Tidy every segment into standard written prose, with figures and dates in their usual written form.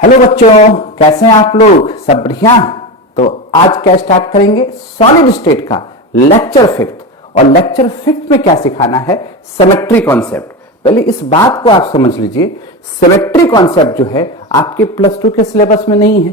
Hello बच्चों, कैसे हैं आप लोग? सब बढ़िया? तो आज क्या स्टार्ट करेंगे? सॉलिड स्टेट का लेक्चर फिफ्थ। और लेक्चर फिफ्थ में क्या सिखाना है? Symmetry concept. पहले इस बात को आप समझ लीजिए, सिमेट्री कॉन्सेप्ट जो है आपके प्लस टू के सिलेबस में नहीं है।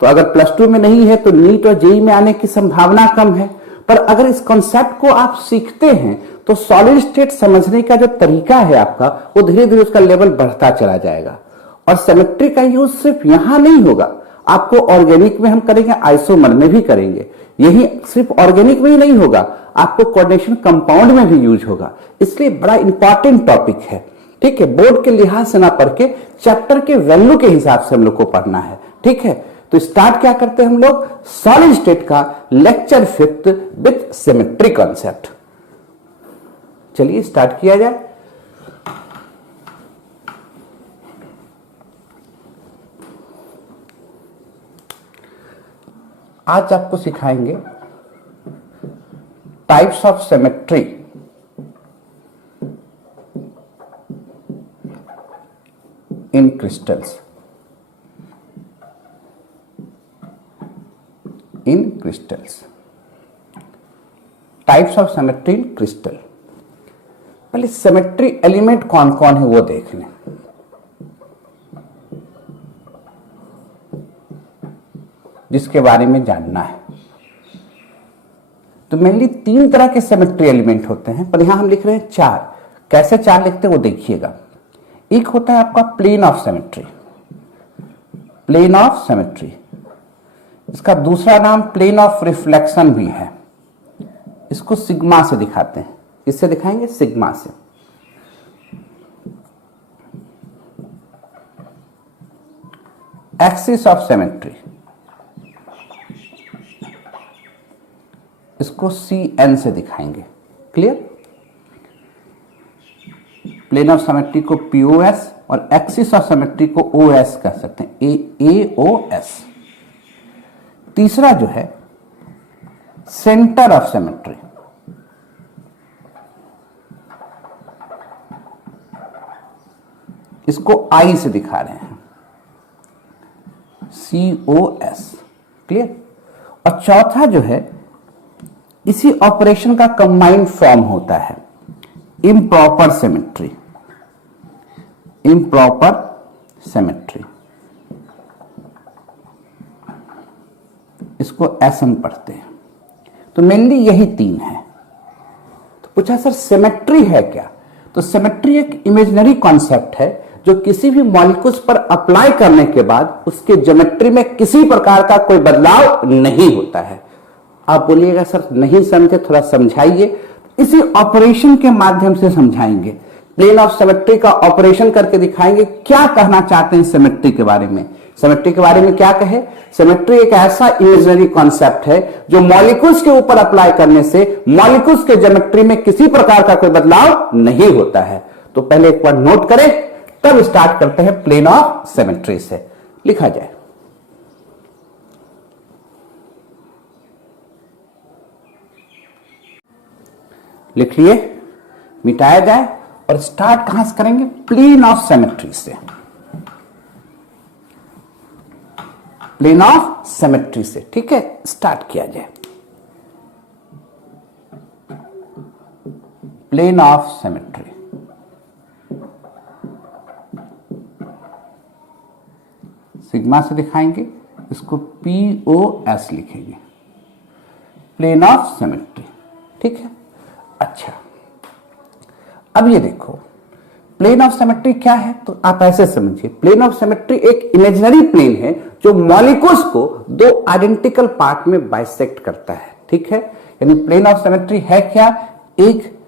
तो अगर प्लस टू में नहीं है तो नीट और जेईई में आने की संभावना कम है। पर अगर इस कॉन्सेप्ट को आप सीखते हैं तो सॉलिड स्टेट समझने का जो तरीका है आपका, वो धीरे धीरे उसका लेवल बढ़ता चला जाएगा। और सिमेट्री का यूज सिर्फ यहां नहीं होगा, आपको ऑर्गेनिक में हम करेंगे, आइसोमर में भी करेंगे। यही सिर्फ ऑर्गेनिक में ही नहीं होगा, आपको कोऑर्डिनेशन कंपाउंड में भी यूज होगा। इसलिए बड़ा इंपॉर्टेंट टॉपिक है। ठीक है, बोर्ड के लिहाज से ना पढ़ के चैप्टर के वैल्यू के हिसाब से हम लोग को पढ़ना है। ठीक है, तो स्टार्ट क्या करते हैं हम लोग? सॉलिड स्टेट का lecture fifth with symmetry concept. चलिए स्टार्ट किया जाए। आज आपको सिखाएंगे types of symmetry in crystals. In crystals, types of symmetry in crystal. पहले सिमेट्री एलिमेंट कौन कौन है वो देख लें। जिसके बारे में जानना है, तो मेनली तीन तरह के सिमेट्री एलिमेंट होते हैं, पर यहां हम लिख रहे हैं चार। कैसे चार लिखते हैं वो देखिएगा। एक होता है आपका plane of symmetry. Plane of symmetry, इसका दूसरा नाम प्लेन ऑफ रिफ्लेक्शन भी है। इसको सिग्मा से दिखाते हैं। किससे दिखाएंगे? सिग्मा से। एक्सिस ऑफ सिमेट्री, इसको CN से दिखाएंगे। क्लियर? प्लेन ऑफ सिमेट्री को POS और एक्सिस ऑफ सिमेट्री को OS कह सकते हैं, AOS। तीसरा जो है सेंटर ऑफ सिमेट्री, इसको I से दिखा रहे हैं, COS। क्लियर? और चौथा जो है, इसी ऑपरेशन का कंबाइंड फॉर्म होता है इम्प्रॉपर सिमेट्री। इम्प्रॉपर सिमेट्री, इसको SN पढ़ते हैं। तो मेनली यही तीन है। तो पूछा सर सिमेट्री है क्या? तो सिमेट्री एक इमेजिनरी कॉन्सेप्ट है जो किसी भी मॉलिक्यूल्स पर अप्लाई करने के बाद उसके ज्योमेट्री में किसी प्रकार का कोई बदलाव नहीं होता है। आप बोलिएगा सर नहीं समझे, थोड़ा समझाइए। इसी ऑपरेशन के माध्यम से समझाएंगे। प्लेन ऑफ सिमेट्री का ऑपरेशन करके दिखाएंगे क्या कहना चाहते हैं सिमेट्री के बारे में। सिमेट्री के बारे में क्या कहे? सिमेट्री एक ऐसा इमेजिनरी कॉन्सेप्ट है जो मॉलिक्यूल्स के ऊपर अप्लाई करने से मॉलिक्यूल्स के ज्योमेट्री में किसी प्रकार का कोई बदलाव नहीं होता है। तो पहले एक बार नोट करें, तब स्टार्ट करते हैं प्लेन ऑफ सिमेट्री से। लिखा जाए, लिख लिए, मिटाया जाए। और स्टार्ट कहां से करेंगे? प्लेन ऑफ सिमेट्री से। प्लेन ऑफ सिमेट्री से। ठीक है, स्टार्ट किया जाए। प्लेन ऑफ सिमेट्री, सिग्मा से दिखाएंगे, इसको POS लिखेंगे। Plane of symmetry. ठीक है, अच्छा। अब ये देखो, प्लेन ऑफ सिमेट्री क्या है? तो आप ऐसे समझिए, प्लेन ऑफ सिमेट्री एक इमेजिनरी प्लेन है जो मॉलिक्यूल्स को दो आइडेंटिकल पार्ट में बाइसेक्ट करता है। ठीक है, यानी प्लेन ऑफ सिमेट्री है क्या? एक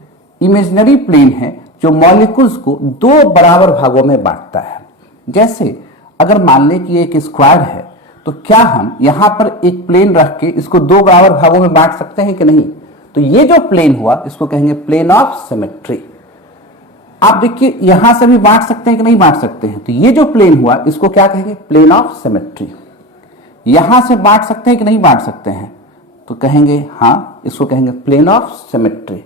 इमेजिनरी प्लेन है जो मॉलिक्यूल्स को दो बराबर भागों में बांटता है। जैसे अगर मान लें कि एक स्क्वायर है, तो क्या हम यहां पर एक प्लेन रख के इसको दो बराबर भागों में बांट सकते हैं कि नहीं? तो ये जो प्लेन हुआ इसको कहेंगे प्लेन ऑफ सिमेट्री। आप देखिए यहां से भी बांट सकते हैं कि नहीं बांट सकते हैं? तो ये जो प्लेन हुआ इसको क्या कहेंगे? Plane of symmetry. यहां से बांट सकते हैं कि नहीं बांट सकते हैं? तो कहेंगे हाँ, इसको कहेंगे प्लेन ऑफ सिमेट्री।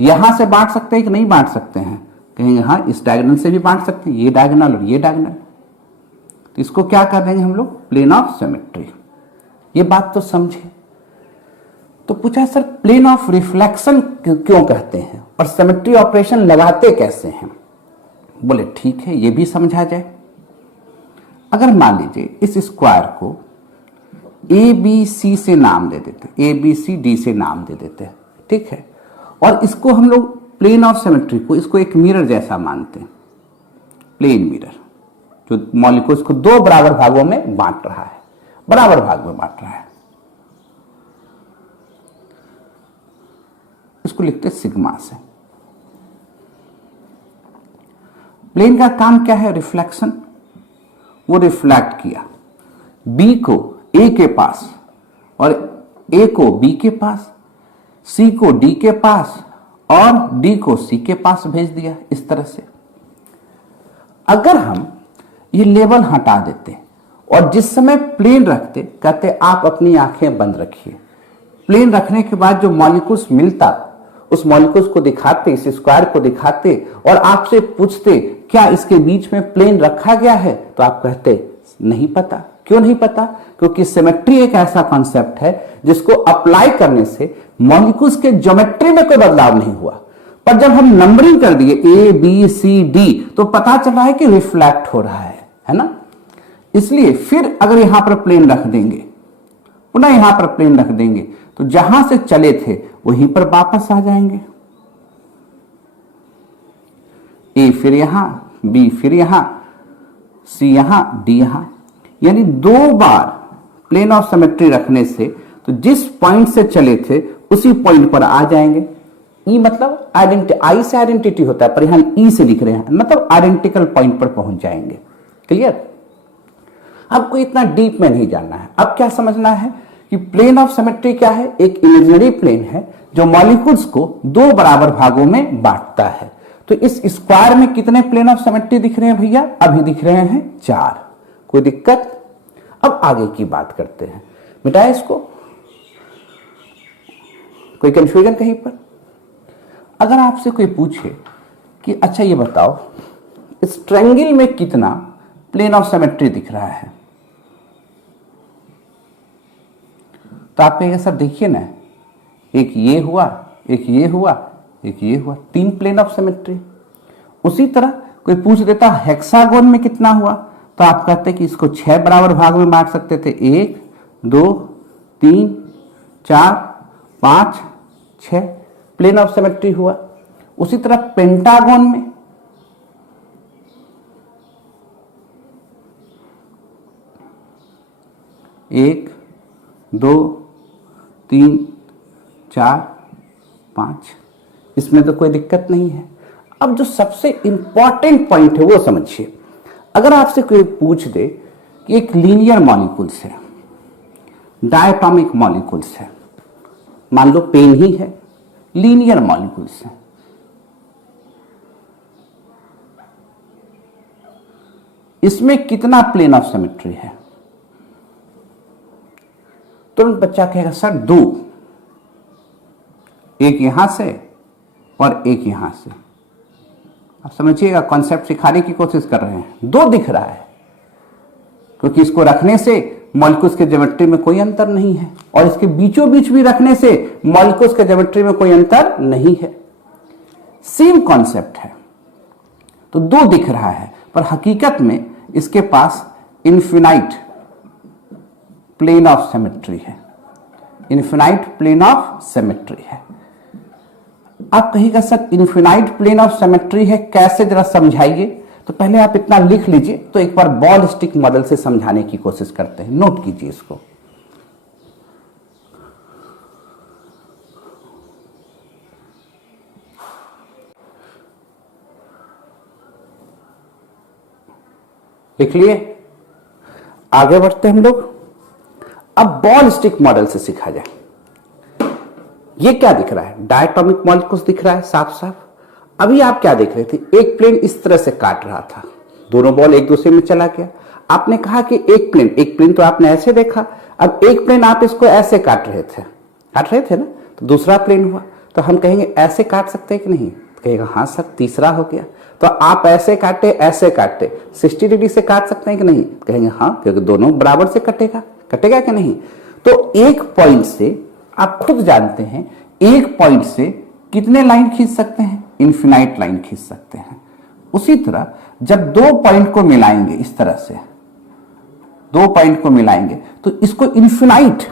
यहां से बांट सकते हैं कि नहीं बांट सकते हैं? कहेंगे हाँ, इस डायगोनल से भी बांट सकते हैं, ये डायगोनल और ये डायगोनल। तो इसको क्या कर देंगे हम लोग, प्लेन ऑफ सिमेट्री। ये बात तो समझे। तो पूछा सर प्लेन ऑफ रिफ्लेक्शन क्यों कहते हैं और सिमेट्री ऑपरेशन लगाते कैसे हैं। बोले ठीक है, ये भी समझा जाए। अगर मान लीजिए इस स्क्वायर को ए बी सी से नाम दे देते, ए बी सी डी से नाम दे देते हैं, ठीक है, और इसको हम लोग प्लेन ऑफ सिमेट्री को इसको एक मिरर जैसा मानते हैं, प्लेन मिरर, जो मॉलिक्यूल्स को दो बराबर भागों में बांट रहा है, बराबर भाग में बांट रहा है। इसको लिखते हैं सिग्मा से। प्लेन का काम क्या है, रिफ्लेक्शन। वो रिफ्लेक्ट किया बी को ए के पास और ए को बी के पास, सी को डी के पास और डी को सी के पास भेज दिया। इस तरह से अगर हम ये लेवल हटा देते और जिस समय प्लेन रखते, कहते आप अपनी आंखें बंद रखिए, प्लेन रखने के बाद जो मॉलिक्यूल्स मिलता उस मॉलिक्यूल्स को दिखाते, इस स्क्वायर को दिखाते और आपसे पूछते क्या इसके बीच में प्लेन रखा गया है, तो आप कहते नहीं पता। क्यों नहीं पता? क्योंकि सिमेट्री एक ऐसा कॉन्सेप्ट है जिसको अप्लाई करने से मॉलिक्यूल्स के ज्योमेट्री में कोई बदलाव नहीं हुआ, पर जब हम नंबरिंग कर दिए ए बी सी डी तो पता चल रहा है कि रिफ्लेक्ट हो रहा है ना। इसलिए फिर अगर यहां पर प्लेन रख देंगे, पुनः यहां पर प्लेन रख देंगे, तो जहां से चले थे वहीं पर वापस आ जाएंगे। ए फिर यहां, बी फिर यहां, सी यहां, डी यहां, यानी दो बार प्लेन ऑफ सिमेट्री रखने से तो जिस पॉइंट से चले थे उसी पॉइंट पर आ जाएंगे। ई मतलब आइडेंटिटी, आई से आइडेंटिटी होता है पर यहां ई से लिख रहे हैं, मतलब आइडेंटिकल पॉइंट पर पहुंच जाएंगे। क्लियर? आपको इतना डीप में नहीं जानना है। अब क्या समझना है कि प्लेन ऑफ सिमेट्री क्या है, एक इमेजिनरी प्लेन है जो मॉलिक्यूल्स को दो बराबर भागों में बांटता है। तो इस स्क्वायर में कितने प्लेन ऑफ सिमेट्री दिख रहे हैं भैया? अभी दिख रहे हैं 4। कोई दिक्कत? अब आगे की बात करते हैं। मिटाए इसको, कोई कंफ्यूजन कहीं पर? अगर आपसे कोई पूछे कि अच्छा ये बताओ इस ट्रायंगल में कितना प्लेन ऑफ सिमेट्री दिख रहा है, तो आप कहेंगे सर देखिए ना, एक ये हुआ, एक ये हुआ, एक ये हुआ, 3 प्लेन ऑफ सिमेट्री। उसी तरह कोई पूछ देता हेक्सागोन में कितना हुआ, तो आप कहते कि इसको 6 बराबर भाग में बांट सकते थे, 1 2 3 4 5 6 प्लेन ऑफ सिमेट्री हुआ। उसी तरह पेंटागोन में 1 2 3 4 5, इसमें तो कोई दिक्कत नहीं है। अब जो सबसे इंपॉर्टेंट पॉइंट है वो समझिए। अगर आपसे कोई पूछ दे कि एक लीनियर मॉलिक्यूल्स है, डायटॉमिक मॉलिक्यूल्स है, मान लो पेन ही है, लीनियर मॉलिक्यूल्स है, इसमें कितना प्लेन ऑफ सिमेट्री है, तुरंत बच्चा कहेगा सर 2, एक यहां से और एक यहां से। आप समझिएगा, कॉन्सेप्ट सिखाने की कोशिश कर रहे हैं। 2 दिख रहा है क्योंकि इसको रखने से मॉलिक्यूल्स के ज्योमेट्री में कोई अंतर नहीं है और इसके बीचों बीच भी रखने से मॉलिक्यूल्स के ज्योमेट्री में कोई अंतर नहीं है। सेम कॉन्सेप्ट है, तो 2 दिख रहा है, पर हकीकत में इसके पास इन्फिनाइट प्लेन ऑफ सिमेट्री है, इन्फिनाइट प्लेन ऑफ सिमेट्री है। आप कहिएगा sir infinite plane of symmetry है कैसे, जरा समझाइए। तो पहले आप इतना लिख लीजिए, तो एक बार बॉल स्टिक मॉडल से समझाने की कोशिश करते हैं। नोट कीजिए इसको। लिख लिए? आगे बढ़ते हैं हम लोग। अब बॉल स्टिक मॉडल से सीखा जाए। ये क्या दिख रहा है? डायटॉमिक मॉलिक्यूल्स दिख रहा है साफ साफ। अभी आप क्या देख रहे थे? एक प्लेन इस तरह से काट रहा था, दोनों बॉल एक दूसरे में चला गया। आपने कहा कि एक प्लेन तो आपने ऐसे देखा, अब एक प्लेन आप इसको ऐसे काट रहे थे ना, तो दूसरा प्लेन हुआ। तो हम कहेंगे ऐसे काट सकते हैं कि नहीं? तो कहेगा हाँ सर, तीसरा हो गया। तो आप ऐसे काटे ऐसे काटे 60 डिग्री से काट सकते हैं कि नहीं? कहेंगे हाँ, क्योंकि दोनों बराबर से कटेगा। कटेगा कि नहीं? तो एक पॉइंट से आप खुद जानते हैं, एक पॉइंट से कितने लाइन खींच सकते हैं? इन्फिनाइट लाइन खींच सकते हैं। उसी तरह जब दो पॉइंट को मिलाएंगे, इस तरह से दो पॉइंट को मिलाएंगे तो इसको इन्फिनाइट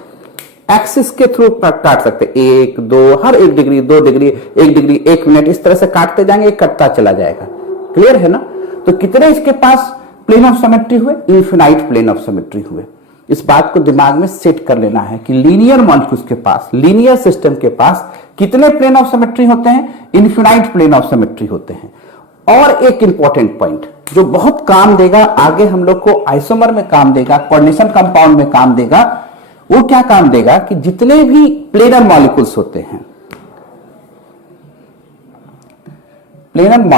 एक्सिस के थ्रू काट सकते हैं। 1 2 हर 1 डिग्री 2 डिग्री 1 डिग्री 1 मिनट इस तरह से काटते जाएंगे, कटता चला जाएगा। क्लियर है ना? तो कितने इसके पास प्लेन ऑफ सिमेट्री हुए? इन्फिनाइट प्लेन ऑफ सिमेट्री हुए। इस बात को दिमाग में सेट कर लेना है कि लीनियर मॉलिक्यूल्स के पास, लीनियर सिस्टम के पास कितने प्लेन ऑफ सिमेट्री होते हैं? इन्फिनाइट प्लेन ऑफ सिमेट्री होते हैं। और एक इंपॉर्टेंट पॉइंट जो बहुत काम देगा, आगे हम लोग को आइसोमर में काम देगा, कोऑर्डिनेशन कंपाउंड में काम देगा, वो क्या काम देगा कि जितने भी प्लेनर मॉलिक्यूल्स होते हैं, planar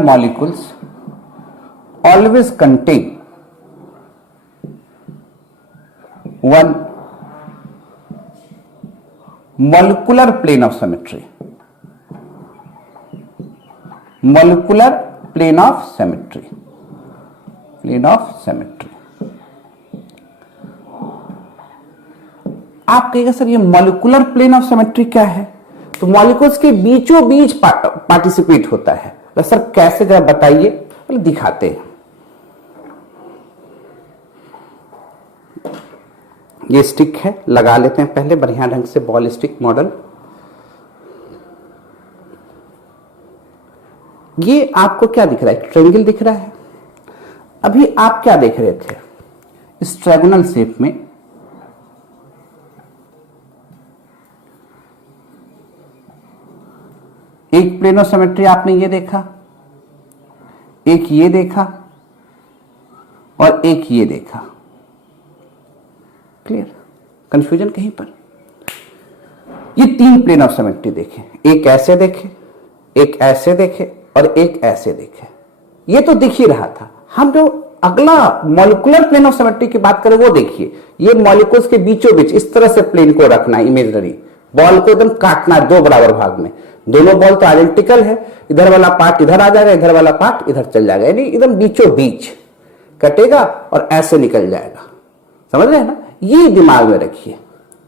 molecules always contain one molecular plane of symmetry. Molecular plane of symmetry. Plane of symmetry. आप कहेगा सर ये मॉलिकुलर प्लेन ऑफ सिमेट्री क्या है? तो मॉलिक्यूल्स के बीचों बीच पार्टिसिपेट होता है। तो सर कैसे, जरा बताइए, दिखाते हैं। ये स्टिक है, लगा लेते हैं पहले बढ़िया ढंग से, बॉल स्टिक मॉडल। ये आपको क्या दिख रहा है? ट्रायंगल दिख रहा है। अभी आप क्या देख रहे थे? इस ट्रायंगुलर शेप में एक प्लेन ऑफ सिमेट्री आपने ये देखा, एक ये देखा और एक ये देखा। क्लियर? कंफ्यूजन कहीं पर? ये 3 प्लेन ऑफ सिमेट्री देखे, एक ऐसे देखे, एक ऐसे देखे और एक ऐसे देखे। ये तो दिख ही रहा था। हम जो अगला मॉलिकुलर प्लेन ऑफ सिमेट्री की बात करें वो देखिए। ये मॉलिक्यूल्स के बीचों बीच इस तरह से प्लेन को रखना है, इमेजिनरी बॉल को एकदम काटना है 2 बराबर भाग में। दोनों बॉल तो आइडेंटिकल है, इधर वाला पार्ट इधर आ जाएगा, इधर वाला पार्ट इधर चल जाएगा, यानी एकदम बीचों बीच कटेगा और ऐसे निकल जाएगा। समझ रहे हैं ना? ये दिमाग में रखिए।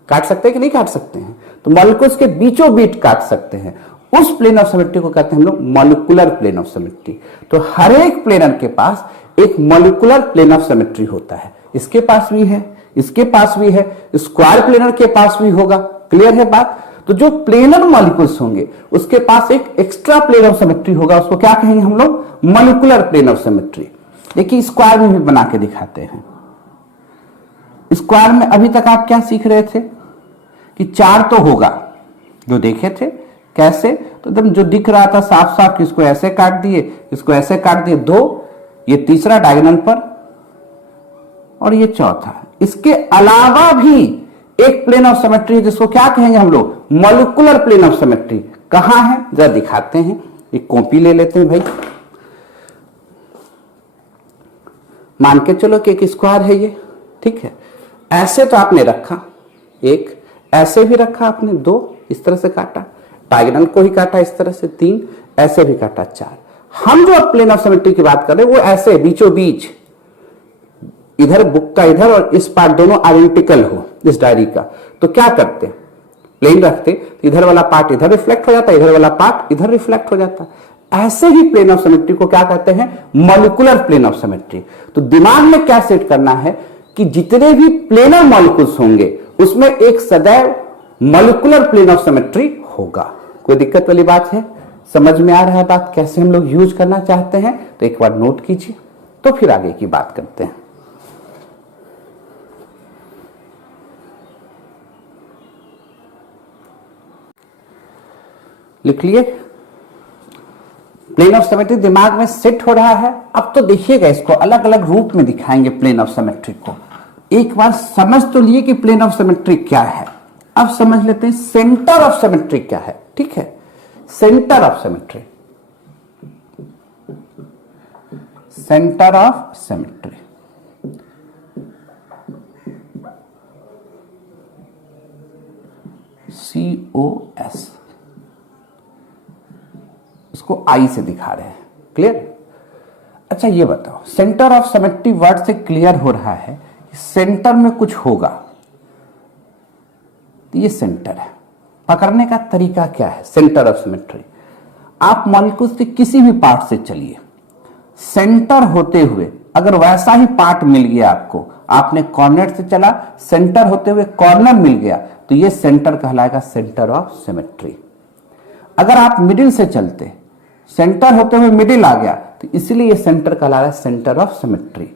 काट सकते हैं कि नहीं काट सकते हैं? तो मॉलिक्यूल्स के बीचों बीच काट सकते हैं। उस प्लेन ऑफ सिमेट्री को कहते हैं हम लोग मॉलिकुलर प्लेन ऑफ सिमेट्री। तो हर एक प्लेनर के पास एक मॉलिकुलर प्लेन ऑफ सिमेट्री होता है। इसके पास भी है, इसके पास भी है, स्क्वायर प्लेनर के पास भी होगा। क्लियर है बात? तो जो प्लेनर मॉलिक्यूल्स होंगे उसके पास एक एक्स्ट्रा प्लेन ऑफ सिमेट्री होगा, उसको क्या कहेंगे हम लोग? Molecular plane of symmetry. देखिए स्क्वायर में भी बना के दिखाते हैं। स्क्वायर में अभी तक आप क्या सीख रहे थे कि 4 तो होगा, जो देखे थे। कैसे? तो एकदम जो दिख रहा था साफ साफ, इसको ऐसे काट दिए, इसको ऐसे काट दिए, 2, ये तीसरा डायगोनल पर और ये चौथा। इसके अलावा भी एक प्लेन ऑफ सिमेट्री जिसको क्या कहेंगे हम लोग? Molecular plane of symmetry. कहां है जरा दिखाते हैं। एक कॉपी ले लेते हैं भाई, मान के चलो कि एक स्क्वायर है ये, ठीक है। ऐसे तो आपने रखा, एक ऐसे भी रखा आपने, 2 इस तरह से काटा, डायगोनल को ही काटा इस तरह से, 3 ऐसे भी काटा, 4। हम जो प्लेन ऑफ सिमेट्री की बात कर रहे हैं वो ऐसे बीचों बीच, इधर बुक का इधर और इस पार्ट दोनों आइडेंटिकल हो इस डायरी का, तो क्या करते? प्लेन रखते, इधर वाला पार्ट इधर रिफ्लेक्ट हो जाता, इधर वाला पार्ट इधर रिफ्लेक्ट हो जाता। ऐसे ही प्लेन ऑफ सिमेट्री को क्या कहते हैं? Molecular plane of symmetry. तो दिमाग में क्या सेट करना है कि जितने भी प्लेनर मॉलिक्यूल्स होंगे उसमें एक सदैव मॉलिकुलर प्लेन ऑफ सिमेट्री होगा। कोई दिक्कत वाली बात है? समझ में आ रहा है बात कैसे हम लोग यूज करना चाहते हैं? तो एक बार नोट कीजिए, तो फिर आगे की बात करते हैं। लिख लिए? प्लेन ऑफ सिमेट्री दिमाग में सेट हो रहा है। अब तो देखिएगा, इसको अलग अलग रूप में दिखाएंगे प्लेन ऑफ सिमेट्री को। एक बार समझ तो लिए कि प्लेन ऑफ सिमेट्री क्या है, अब समझ लेते हैं सेंटर ऑफ सिमेट्री क्या है। ठीक है, centre of symmetry, centre of symmetry COS। इसको आई से दिखा रहे हैं। क्लियर? अच्छा ये बताओ, सेंटर ऑफ सिमेट्री वर्ड से क्लियर हो रहा है कि सेंटर में कुछ होगा। तो ये सेंटर है। पकड़ने का तरीका क्या है? सेंटर ऑफ सिमेट्री, आप मॉलिक्यूल्स के किसी भी पार्ट से चलिए, सेंटर होते हुए अगर वैसा ही पार्ट मिल गया आपको, आपने कॉर्नर से चला, सेंटर होते हुए कॉर्नर मिल गया, तो ये सेंटर कहलाएगा सेंटर ऑफ सिमेट्री। अगर आप मिडिल से चलते, सेंटर होते हुए मिडिल आ गया, तो इसलिए ये सेंटर कहला रहा है centre of symmetry.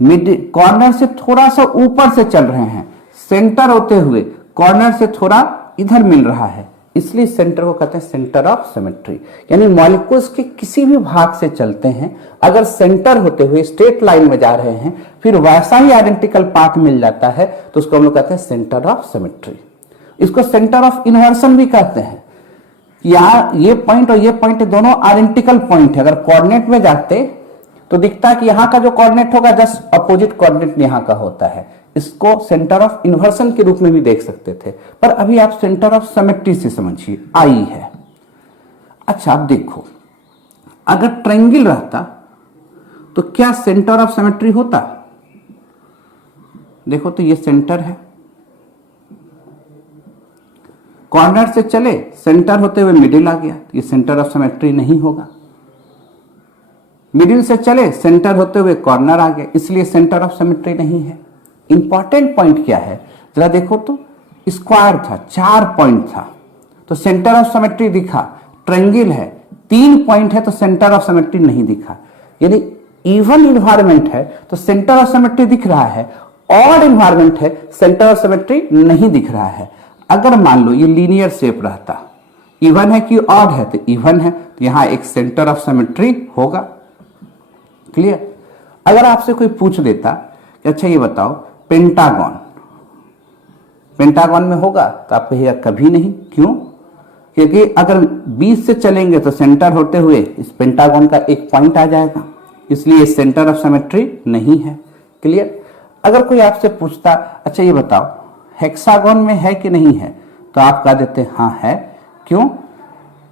Middle corner से थोड़ा सा ऊपर से चल रहे हैं, सेंटर होते हुए कॉर्नर से थोड़ा इधर मिल रहा है, इसलिए सेंटर को कहते हैं सेंटर ऑफ सिमेट्री। यानी मॉलिक्यूल्स के किसी भी भाग से चलते हैं, अगर सेंटर होते हुए स्ट्रेट लाइन में जा रहे हैं, फिर वैसा ही आइडेंटिकल पार्ट मिल जाता है, तो उसको हम लोग कहते हैं सेंटर ऑफ सिमेट्री। इसको सेंटर ऑफ इन्वर्सन भी कहते हैं। यहां ये पॉइंट और ये पॉइंट दोनों आइडेंटिकल पॉइंट है। अगर कोऑर्डिनेट में जाते तो दिखता है कि यहां का जो कोऑर्डिनेट होगा जस्ट अपोजिट कोऑर्डिनेट यहां का होता है। इसको सेंटर ऑफ इन्वर्सन के रूप में भी देख सकते थे, पर अभी आप सेंटर ऑफ सिमेट्री से समझिए, आई है। अच्छा आप देखो, अगर ट्रायंगल रहता तो क्या सेंटर ऑफ सिमेट्री होता? देखो तो ये सेंटर है, कॉर्नर से चले, सेंटर होते हुए मिडिल आ गया, ये सेंटर ऑफ सिमेट्री नहीं होगा। मिडिल से चले, सेंटर होते हुए कॉर्नर आ गया, इसलिए सेंटर ऑफ सिमेट्री नहीं है। इंपॉर्टेंट पॉइंट क्या है जरा देखो तो, स्क्वायर था, 4 पॉइंट था तो सेंटर ऑफ सिमेट्री दिखा। ट्रायंगल है, 3 पॉइंट है तो सेंटर ऑफ सिमेट्री नहीं दिखा। यानी इवन इन्वायरमेंट है तो सेंटर ऑफ सिमेट्री दिख रहा है, ऑड इन्वायरमेंट है सेंटर ऑफ सिमेट्री नहीं दिख रहा है। अगर मान लो ये लीनियर शेप रहता, इवन है कि ऑड है, तो इवन है तो यहां एक सेंटर ऑफ सिमेट्री होगा। क्लियर? अगर आपसे कोई पूछ देता कि अच्छा ये बताओ पेंटागन, पेंटागन में होगा, तो आप कहिएगा कभी नहीं। क्यों? क्योंकि अगर 20 से चलेंगे तो सेंटर होते हुए इस पेंटागन का एक पॉइंट आ जाएगा, इसलिए सेंटर ऑफ सिमेट्री नहीं है। क्लियर? अगर कोई आपसे पूछता अच्छा ये बताओ हेक्सागन में है कि नहीं है, तो आप कह देते हाँ है। क्यों?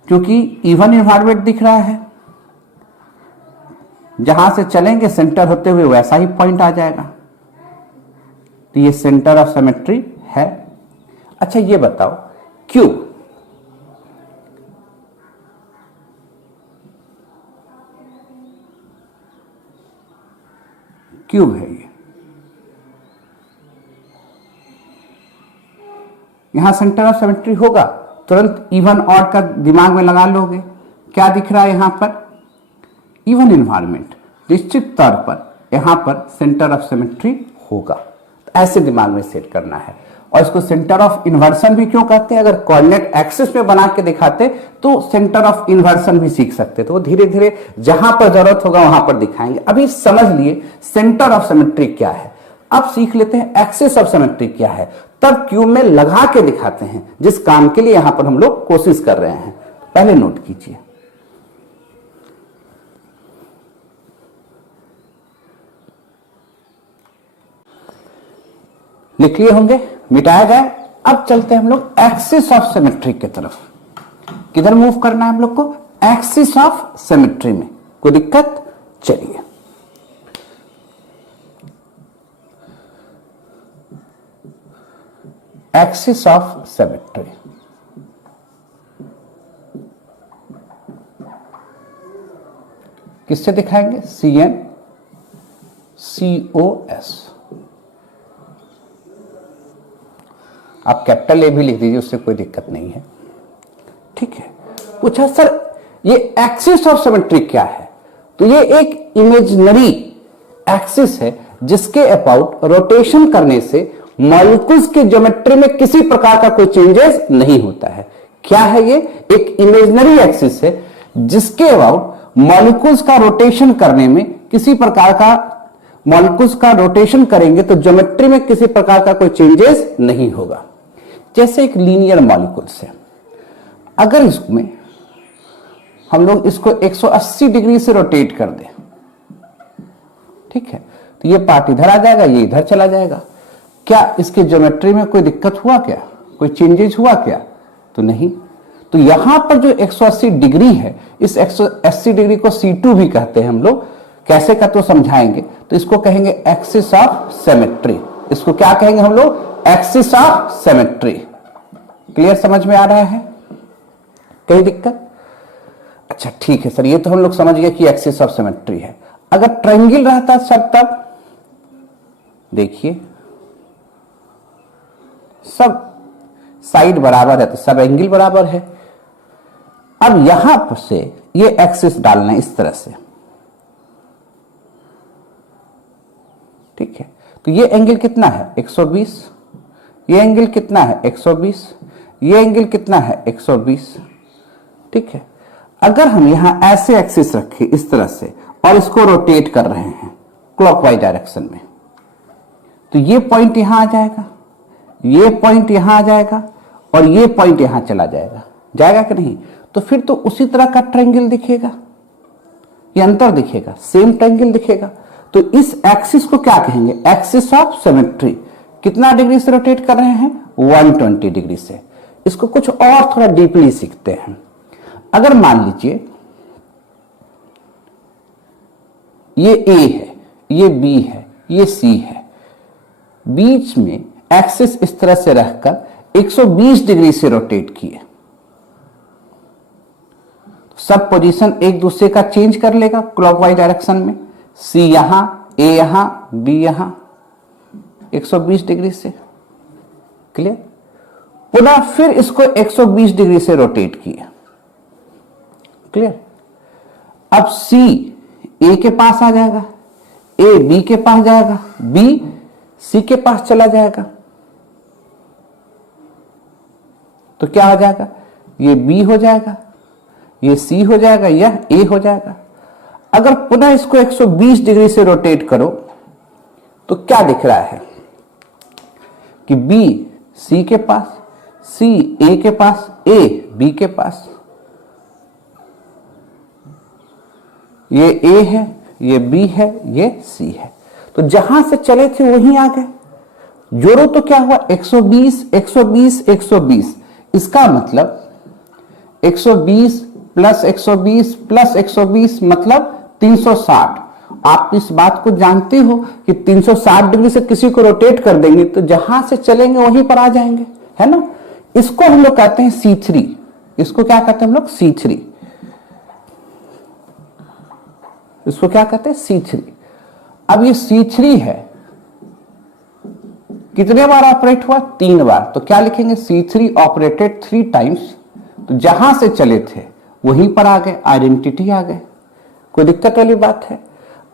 क्योंकि इवन इन्वायरमेंट दिख रहा है, जहां से चलेंगे सेंटर होते हुए वैसा ही पॉइंट आ जाएगा, तो ये सेंटर ऑफ सिमेट्री है। अच्छा ये बताओ क्यूब, क्यूब है ये, यहां सेंटर ऑफ सिमेट्री होगा, तुरंत इवन ऑड का दिमाग में लगा लोगे। क्या दिख रहा है यहां पर? इवन इन्वायरमेंट, निश्चित तौर पर यहां पर सेंटर ऑफ सिमेट्री होगा। तो ऐसे दिमाग में सेट करना है। और इसको सेंटर ऑफ इन्वर्सन भी क्यों कहते हैं? अगर कोऑर्डिनेट एक्सिस में बना के दिखाते तो सेंटर ऑफ इन्वर्सन भी सीख सकते, तो वो धीरे धीरे जहां पर जरूरत होगा वहां पर दिखाएंगे। अभी समझ लिए सेंटर ऑफ सिमेट्री क्या है, अब सीख लेते हैं एक्सिस ऑफ सिमेट्री क्या है, तब क्यूब में लगा के दिखाते हैं, जिस काम के लिए यहां पर हम लोग कोशिश कर रहे हैं। पहले नोट कीजिए, लिख लिए होंगे, मिटाया जाए। अब चलते हैं हम लोग एक्सिस ऑफ सिमेट्री की तरफ। किधर मूव करना है हम लोग को? एक्सिस ऑफ सिमेट्री में। कोई दिक्कत? चलिए एक्सिस ऑफ सिमेट्री, किससे दिखाएंगे? CNCOS। आप कैपिटल ए भी लिख दीजिए, उससे कोई दिक्कत नहीं है। ठीक है। पूछा सर ये एक्सिस ऑफ सिमेट्री क्या है? तो ये एक इमेजिनरी एक्सिस है जिसके अबाउट रोटेशन करने से मॉलिक्यूल्स की ज्योमेट्री में किसी प्रकार का कोई चेंजेस नहीं होता है। क्या है ये? एक इमेजिनरी एक्सिस है जिसके अबाउट मॉलिक्यूल्स का रोटेशन करने में किसी प्रकार का, मॉलिक्यूल्स का रोटेशन करेंगे तो ज्योमेट्री में किसी प्रकार का कोई चेंजेस नहीं होगा। जैसे एक लीनियर मॉलिक्यूल्स है, अगर इसमें हम लोग इसको 180 डिग्री से रोटेट कर दें, ठीक है, तो ये पार्ट इधर आ जाएगा, ये इधर चला जाएगा। क्या इसके ज्योमेट्री में कोई दिक्कत हुआ क्या? कोई चेंजेस हुआ क्या? तो नहीं। तो यहां पर जो 180 डिग्री है, इस 180 डिग्री को C2 भी कहते हैं हम लोग। कैसे का तो समझाएंगे। तो इसको कहेंगे एक्सिस ऑफ सिमेट्री। इसको क्या कहेंगे हम लोग? Axis of symmetry. क्लियर, समझ में आ रहा है? कोई दिक्कत? अच्छा ठीक है सर, ये तो हम लोग समझ गए कि एक्सिस ऑफ सिमेट्री है। अगर ट्रायंगल रहता सर तब देखिए सब साइड बराबर है तो सब एंगल बराबर है। अब यहां पर से ये एक्सिस डालना है इस तरह से, ठीक है। तो ये एंगल कितना है? 120। ये एंगल कितना है? 120। ये एंगल कितना है? 120, ठीक है। अगर हम यहां ऐसे एक्सिस रखें इस तरह से और इसको रोटेट कर रहे हैं क्लॉकवाइज डायरेक्शन में, तो ये पॉइंट यहां आ जाएगा, ये पॉइंट यहां आ जाएगा और ये पॉइंट यहां चला जाएगा। जाएगा कि नहीं? तो फिर तो उसी तरह का ट्रायंगल दिखेगा, ये अंतर दिखेगा, सेम ट्रायंगल दिखेगा। तो इस एक्सिस को क्या कहेंगे? Axis of symmetry. कितना डिग्री से रोटेट कर रहे हैं? 120 डिग्री से। इसको कुछ और थोड़ा डीपली सीखते हैं। अगर मान लीजिए ये A है, ये B है, ये C है, बीच में एक्सिस इस तरह से रखकर 120 डिग्री से रोटेट किए, सब पोजीशन एक दूसरे का चेंज कर लेगा क्लॉकवाइज डायरेक्शन में। C यहां, A यहां, B यहां, 120 डिग्री से। क्लियर? पुनः फिर इसको 120 डिग्री से रोटेट किया। क्लियर? अब C A के पास आ जाएगा, A B के पास जाएगा, B C के पास चला जाएगा। तो क्या हो जाएगा? ये B हो जाएगा, ये C हो जाएगा, यह A हो जाएगा। अगर पुनः इसको 120 डिग्री से रोटेट करो तो क्या दिख रहा है कि B C के पास, C A के पास, A B के पास। ये A है, ये B है, ये C है। तो जहां से चले थे वहीं आ गए। जोड़ो तो क्या हुआ? 120, 120, 120। इसका मतलब 120 प्लस 120 प्लस 120 मतलब 360। आप इस बात को जानते हो कि 360 डिग्री से किसी को रोटेट कर देंगे तो जहां से चलेंगे वहीं पर आ जाएंगे, है ना। इसको हम लोग कहते हैं C3। इसको क्या कहते हैं हम लोग? C3। इसको क्या कहते हैं? C3। अब ये C3 है, कितने बार ऑपरेट हुआ? 3 बार। तो क्या लिखेंगे? C3 operated 3 times. तो जहां से चले थे वहीं पर आ गए, आइडेंटिटी आ गए। कोई दिक्कत वाली बात है?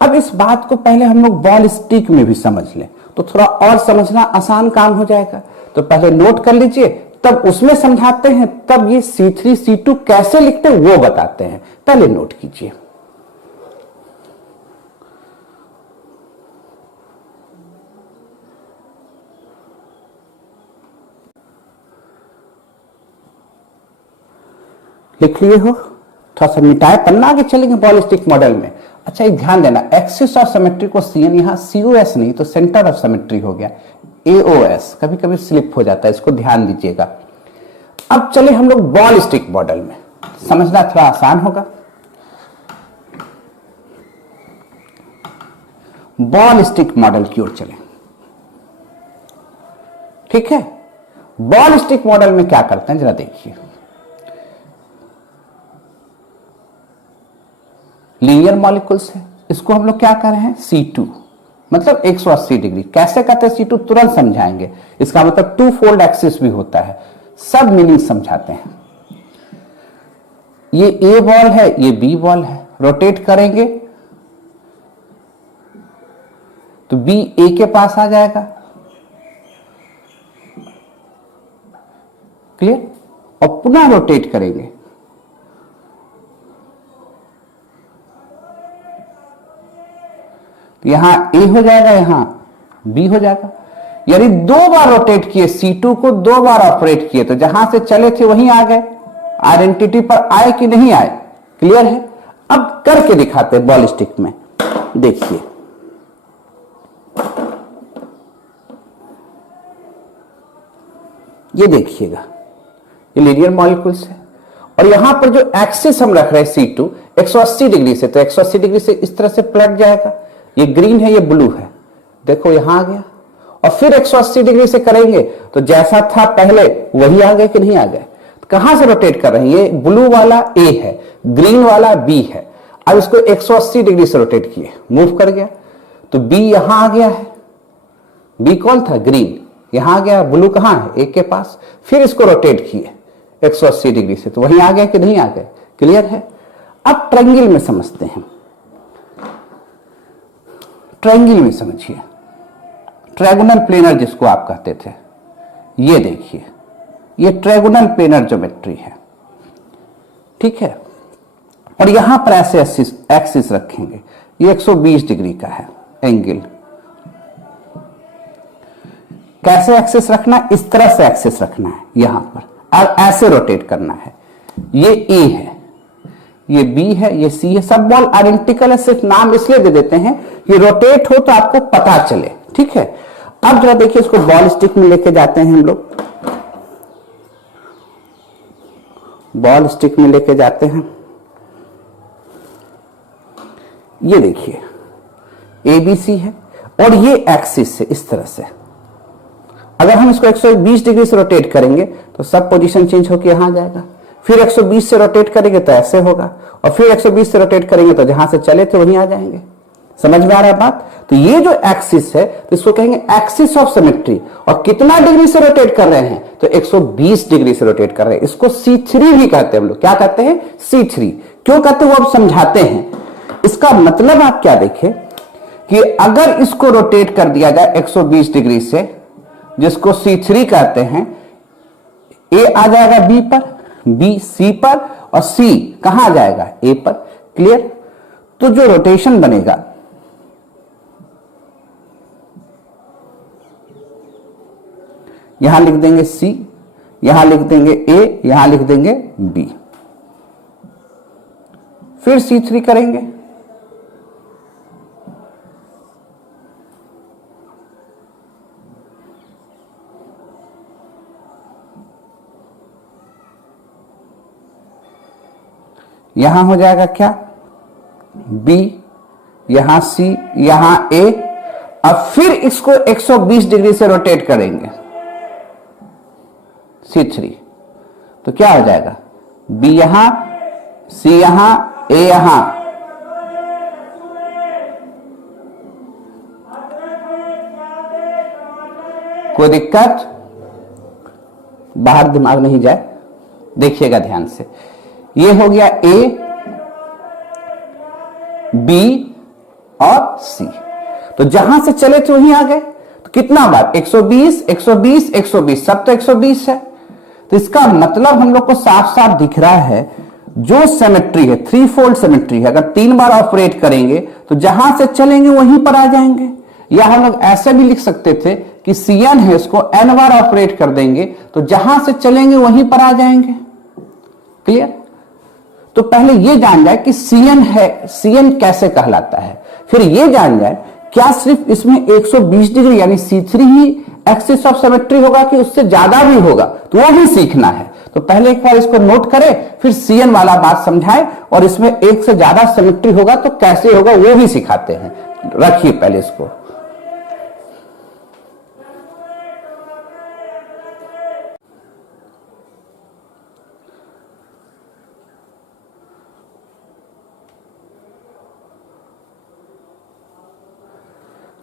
अब इस बात को पहले हम लोग बॉल स्टिक में भी समझ लें तो थोड़ा और समझना आसान काम हो जाएगा। तो पहले नोट कर लीजिए, तब उसमें समझाते हैं, तब ये C3 C2 कैसे लिखते हैं वो बताते हैं। पहले नोट कीजिए। लिख लिए हो? थोड़ा सा मिटाए पन्ना, आगे चलेंगे बॉल स्टिक मॉडल में। अच्छा एक ध्यान देना, एक्सिस ऑफ सिमेट्री को CN, यहां COS नहीं तो सेंटर ऑफ सिमेट्री हो गया AOS। कभी कभी स्लिप हो जाता है, इसको ध्यान दीजिएगा। अब चले हम लोग बॉल स्टिक मॉडल में, समझना थोड़ा आसान होगा। बॉल स्टिक मॉडल की ओर चले, ठीक है। बॉल स्टिक मॉडल में क्या करते हैं जरा देखिए। लीनियर मॉलिक्यूल्स है, इसको हम लोग क्या कर रहे हैं? C2 मतलब 180 डिग्री। कैसे करते हैं C2 तुरंत समझाएंगे। इसका मतलब 2 फोल्ड एक्सिस भी होता है, सब मीनिंग समझाते हैं। ये A बॉल है, ये B बॉल है, रोटेट करेंगे तो B A के पास आ जाएगा। क्लियर? और पुनः रोटेट करेंगे यहां A हो जाएगा, यहां B हो जाएगा। यानी 2 बार रोटेट किए, C2 को 2 बार ऑपरेट किए तो जहां से चले थे वहीं आ गए। आइडेंटिटी पर आए कि नहीं आए? क्लियर है? अब करके दिखाते हैं बॉल स्टिक में। देखिए ये देखिएगा, ये लीनियर मॉलिक्यूल्स है। और यहां पर जो एक्सिस हम रख रहे हैं C2 180 डिग्री से, तो 180 डिग्री से इस तरह से पलट जाएगा। ये ग्रीन है, ये ब्लू है, देखो यहां आ गया। और फिर 180 डिग्री से करेंगे तो जैसा था पहले वही आ गए कि नहीं आ गए। कहां से रोटेट कर रहे हैं, ये ब्लू वाला A है, ग्रीन वाला B है। अब इसको 180 डिग्री से रोटेट किए, मूव कर गया, तो B यहां आ गया है। B कौन था, ग्रीन, यहां आ गया। ब्लू कहां है, A के पास। फिर इसको रोटेट किए 180 डिग्री से, तो वहीं आ गया कि नहीं आ गए, क्लियर है। अब ट्रायंगल में समझते हैं, ट्रायंगल में समझिए, ट्रायगोनल प्लेनर जिसको आप कहते थे, ये देखिए, ये ट्रायगोनल प्लेनर ज्योमेट्री है, ठीक है। और यहां पर ऐसे एक्सिस रखेंगे, ये 120 डिग्री का है एंगल। कैसे एक्सिस रखना है, इस तरह से एक्सिस रखना है यहां पर, और ऐसे रोटेट करना है। ये A है, ये B है, ये C है, सब बॉल आइडेंटिकल है, सिर्फ नाम इसलिए दे देते हैं ये रोटेट हो तो आपको पता चले, ठीक है। अब जरा देखिए, इसको बॉल स्टिक में लेके जाते हैं हम लोग, बॉल स्टिक में लेके जाते हैं। ये देखिए ABC है और ये एक्सिस है इस तरह से। अगर हम इसको 120 डिग्री से रोटेट करेंगे तो सब पोजीशन चेंज होकर यहां आ जाएगा। फिर 120 से रोटेट करेंगे तो ऐसे होगा, और फिर 120 से रोटेट करेंगे तो जहां से चले थे वहीं आ जाएंगे। समझ में आ रहा है बात। तो ये जो एक्सिस है तो इसको कहेंगे एक्सिस ऑफ सिमेट्री। और कितना डिग्री से रोटेट कर रहे हैं, तो 120 डिग्री से रोटेट कर रहे हैं। इसको C3 भी कहते हैं हम लोग। क्या कहते हैं, C3। क्यों कहते हैं वो अब समझाते हैं। इसका मतलब आप क्या देखें कि अगर इसको रोटेट कर दिया जाए 120 डिग्री से, जिसको C3 कहते हैं, A आ जाएगा B पर, B C पर, और C कहां आ जाएगा, A पर। क्लियर। तो जो रोटेशन बनेगा, यहां लिख देंगे C, यहां लिख देंगे A, यहां लिख देंगे B, फिर C3 करेंगे, यहां हो जाएगा क्या, B, यहां C, यहां A। अब फिर इसको 120 डिग्री से रोटेट करेंगे C3, तो क्या हो जाएगा, B यहां, C यहां, A यहां। कोई दिक्कत, बाहर दिमाग नहीं जाए, देखिएगा ध्यान से। ये हो गया A, B और C। तो जहां से चले थे वहीं आ गए। तो कितना बार, 120, 120, 120, सब तो 120 है। तो इसका मतलब हम लोग को साफ साफ दिख रहा है, जो सिमेट्री है, 3 फोल्ड सिमेट्री है, अगर 3 बार ऑपरेट करेंगे तो जहां से चलेंगे वहीं पर आ जाएंगे। या हम लोग ऐसे भी लिख सकते थे कि Cn है, इसको n बार ऑपरेट कर देंगे तो जहां से चलेंगे वहीं पर आ जाएंगे। क्लियर। तो पहले ये जान जाए कि Cn है, Cn कैसे कहलाता है, फिर ये जान जाए क्या सिर्फ इसमें 120 डिग्री यानी C3 he axis of symmetry होगा कि उससे ज्यादा भी होगा, तो वो भी सीखना है। तो पहले एक बार इसको नोट करें, फिर Cn वाला बात समझाए, और इसमें एक से ज्यादा सिमेट्री होगा तो कैसे होगा वो भी सिखाते हैं। रखिए पहले इसको।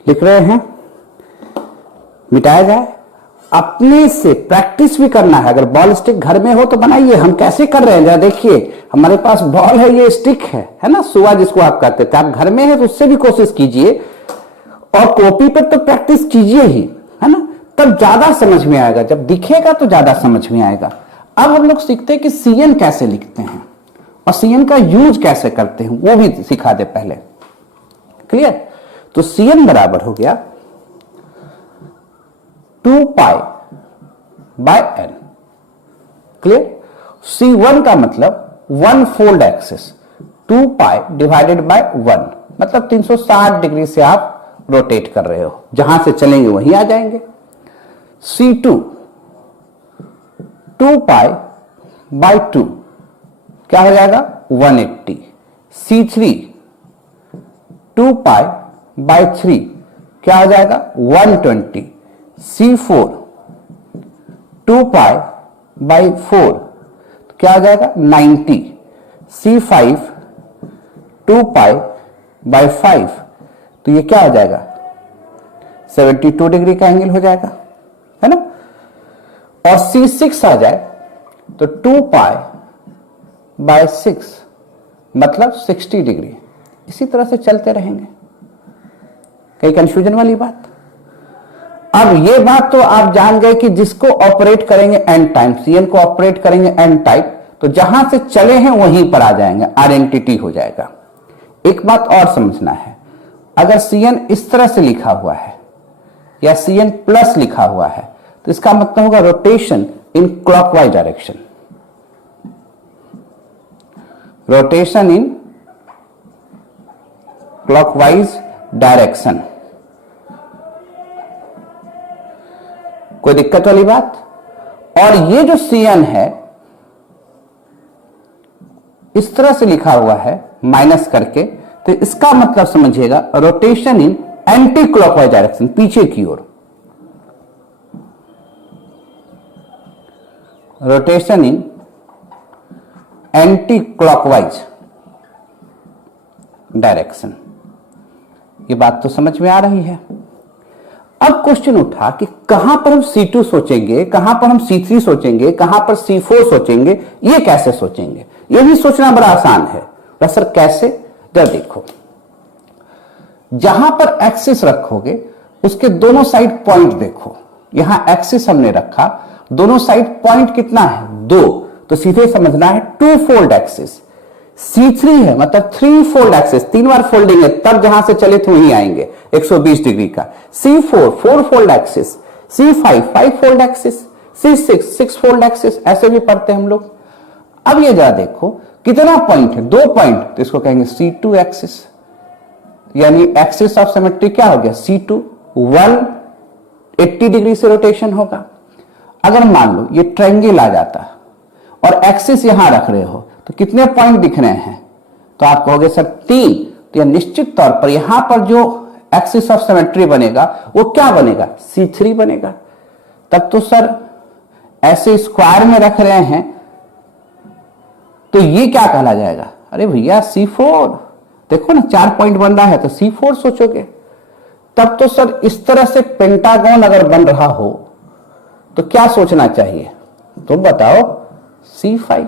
लिख रहे हैं, मिटाया जाए। अपने से प्रैक्टिस भी करना है। अगर बॉल स्टिक घर में हो तो बनाइए। हम कैसे कर रहे हैं जरा देखिए। हमारे पास बॉल है, ये स्टिक है ना, सुआ जिसको आप कहते थे। आप घर में है तो उससे भी कोशिश कीजिए, और कॉपी पर तो प्रैक्टिस कीजिए ही, है ना, तब ज्यादा समझ में आएगा। जब दिखेगा तो ज्यादा समझ में आएगा। अब हम लोग सीखते हैं कि Cn कैसे लिखते हैं और Cn का यूज कैसे करते हैं, वो भी सिखा दे पहले। क्लियर। तो Cn बराबर हो गया 2 pi by n। Clear. C1 का मतलब 1 fold axis, 2 pi divided by 1, मतलब 360 डिग्री से आप रोटेट कर रहे हो, जहां से चलेंगे वहीं आ जाएंगे। C2 2 पाई बाय 2, क्या हो जाएगा 180, C3 2 पाई बाई 3 क्या हो जाएगा 120, C4 2 पाई बाई 4 क्या हो जाएगा 90, C5 2 पाई बाई 5 तो ये क्या हो जाएगा 72 डिग्री का एंगल हो जाएगा, है ना। और C6 आ जाए तो 2 पाई बाय 6 मतलब 60 डिग्री। इसी तरह से चलते रहेंगे। कहीं कंफ्यूजन वाली बात? अब ये बात तो आप जान गए कि जिसको ऑपरेट करेंगे एन टाइम, सीएन को ऑपरेट करेंगे एन टाइप, तो जहां से चले हैं वहीं पर आ जाएंगे, आइडेंटिटी हो जाएगा। एक बात और समझना है, अगर सीएन इस तरह से लिखा हुआ है या सीएन प्लस लिखा हुआ है तो इसका मतलब होगा rotation in clockwise direction, rotation in clockwise direction. कोई दिक्कत वाली बात? और ये जो सीएन है इस तरह से लिखा हुआ है माइनस करके, तो इसका मतलब समझिएगा rotation in anti clockwise direction, पीछे की ओर, rotation in anti clockwise direction. ये बात तो समझ में आ रही है। अब क्वेश्चन उठा कि कहां पर हम C2 सोचेंगे, कहां पर हम C3 सोचेंगे, कहां पर C4 सोचेंगे, ये कैसे सोचेंगे? ये भी सोचना बड़ा आसान है। सर कैसे? जरा देखो, जहां पर एक्सिस रखोगे उसके दोनों साइड पॉइंट देखो। यहां एक्सिस हमने रखा, दोनों साइड पॉइंट कितना है 2, तो सीधे समझना है 2 फोल्ड एक्सिस। C3 है मतलब 3 फोल्ड एक्सिस, 3 बार फोल्डिंग है, तब जहां से चले थे वहीं आएंगे 120 डिग्री का। C4 4 fold axis, C5 5 fold axis, C6 6 fold axis, ऐसे भी पढ़ते हैं हम लोग। अब ये जरा देखो कितना पॉइंट है, 2 पॉइंट, तो इसको कहेंगे C2 एक्सिस, यानी एक्सिस ऑफ सिमेट्री क्या हो गया C2, 180 डिग्री से रोटेशन होगा। अगर मान लो ये ट्रायंगल आ जाता और एक्सिस यहां रख रहे हो तो कितने पॉइंट दिख रहे हैं? तो आप कहोगे सर 3, तो यह निश्चित तौर पर यहां पर जो एक्सिस ऑफ सिमेट्री बनेगा वो क्या बनेगा C3 बनेगा। तब तो सर ऐसे स्क्वायर में रख रहे हैं तो ये क्या कहला जाएगा? अरे भैया C4, देखो ना 4 पॉइंट बन रहा है तो C4 सोचोगे। तब तो सर इस तरह से पेंटागन अगर बन रहा हो तो क्या सोचना चाहिए? तुम बताओ C5,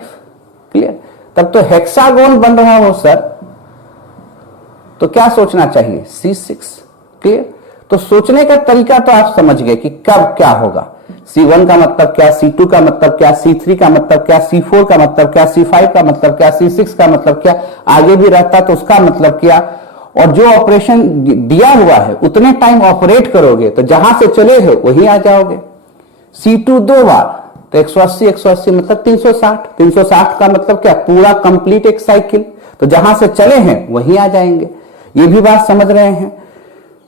क्लियर। तब तो हेक्सागोन बन रहा हो सर तो क्या सोचना चाहिए? C6, clear. तो सोचने का तरीका तो आप समझ गए कि कब क्या होगा। C1 का मतलब क्या, C2 का मतलब क्या, C3 का मतलब क्या, C4 का मतलब क्या, C5 का मतलब क्या, C6 का मतलब क्या, आगे भी रहता तो उसका मतलब क्या। और जो ऑपरेशन दिया हुआ है उतने टाइम ऑपरेट करोगे तो जहां से चले हो वहीं आ जाओगे। C2 2 बार तो 180 180 मतलब 360, 360 का मतलब क्या, पूरा कंप्लीट एक साइकिल, तो जहां से चले हैं वहीं आ जाएंगे। ये भी बात समझ रहे हैं।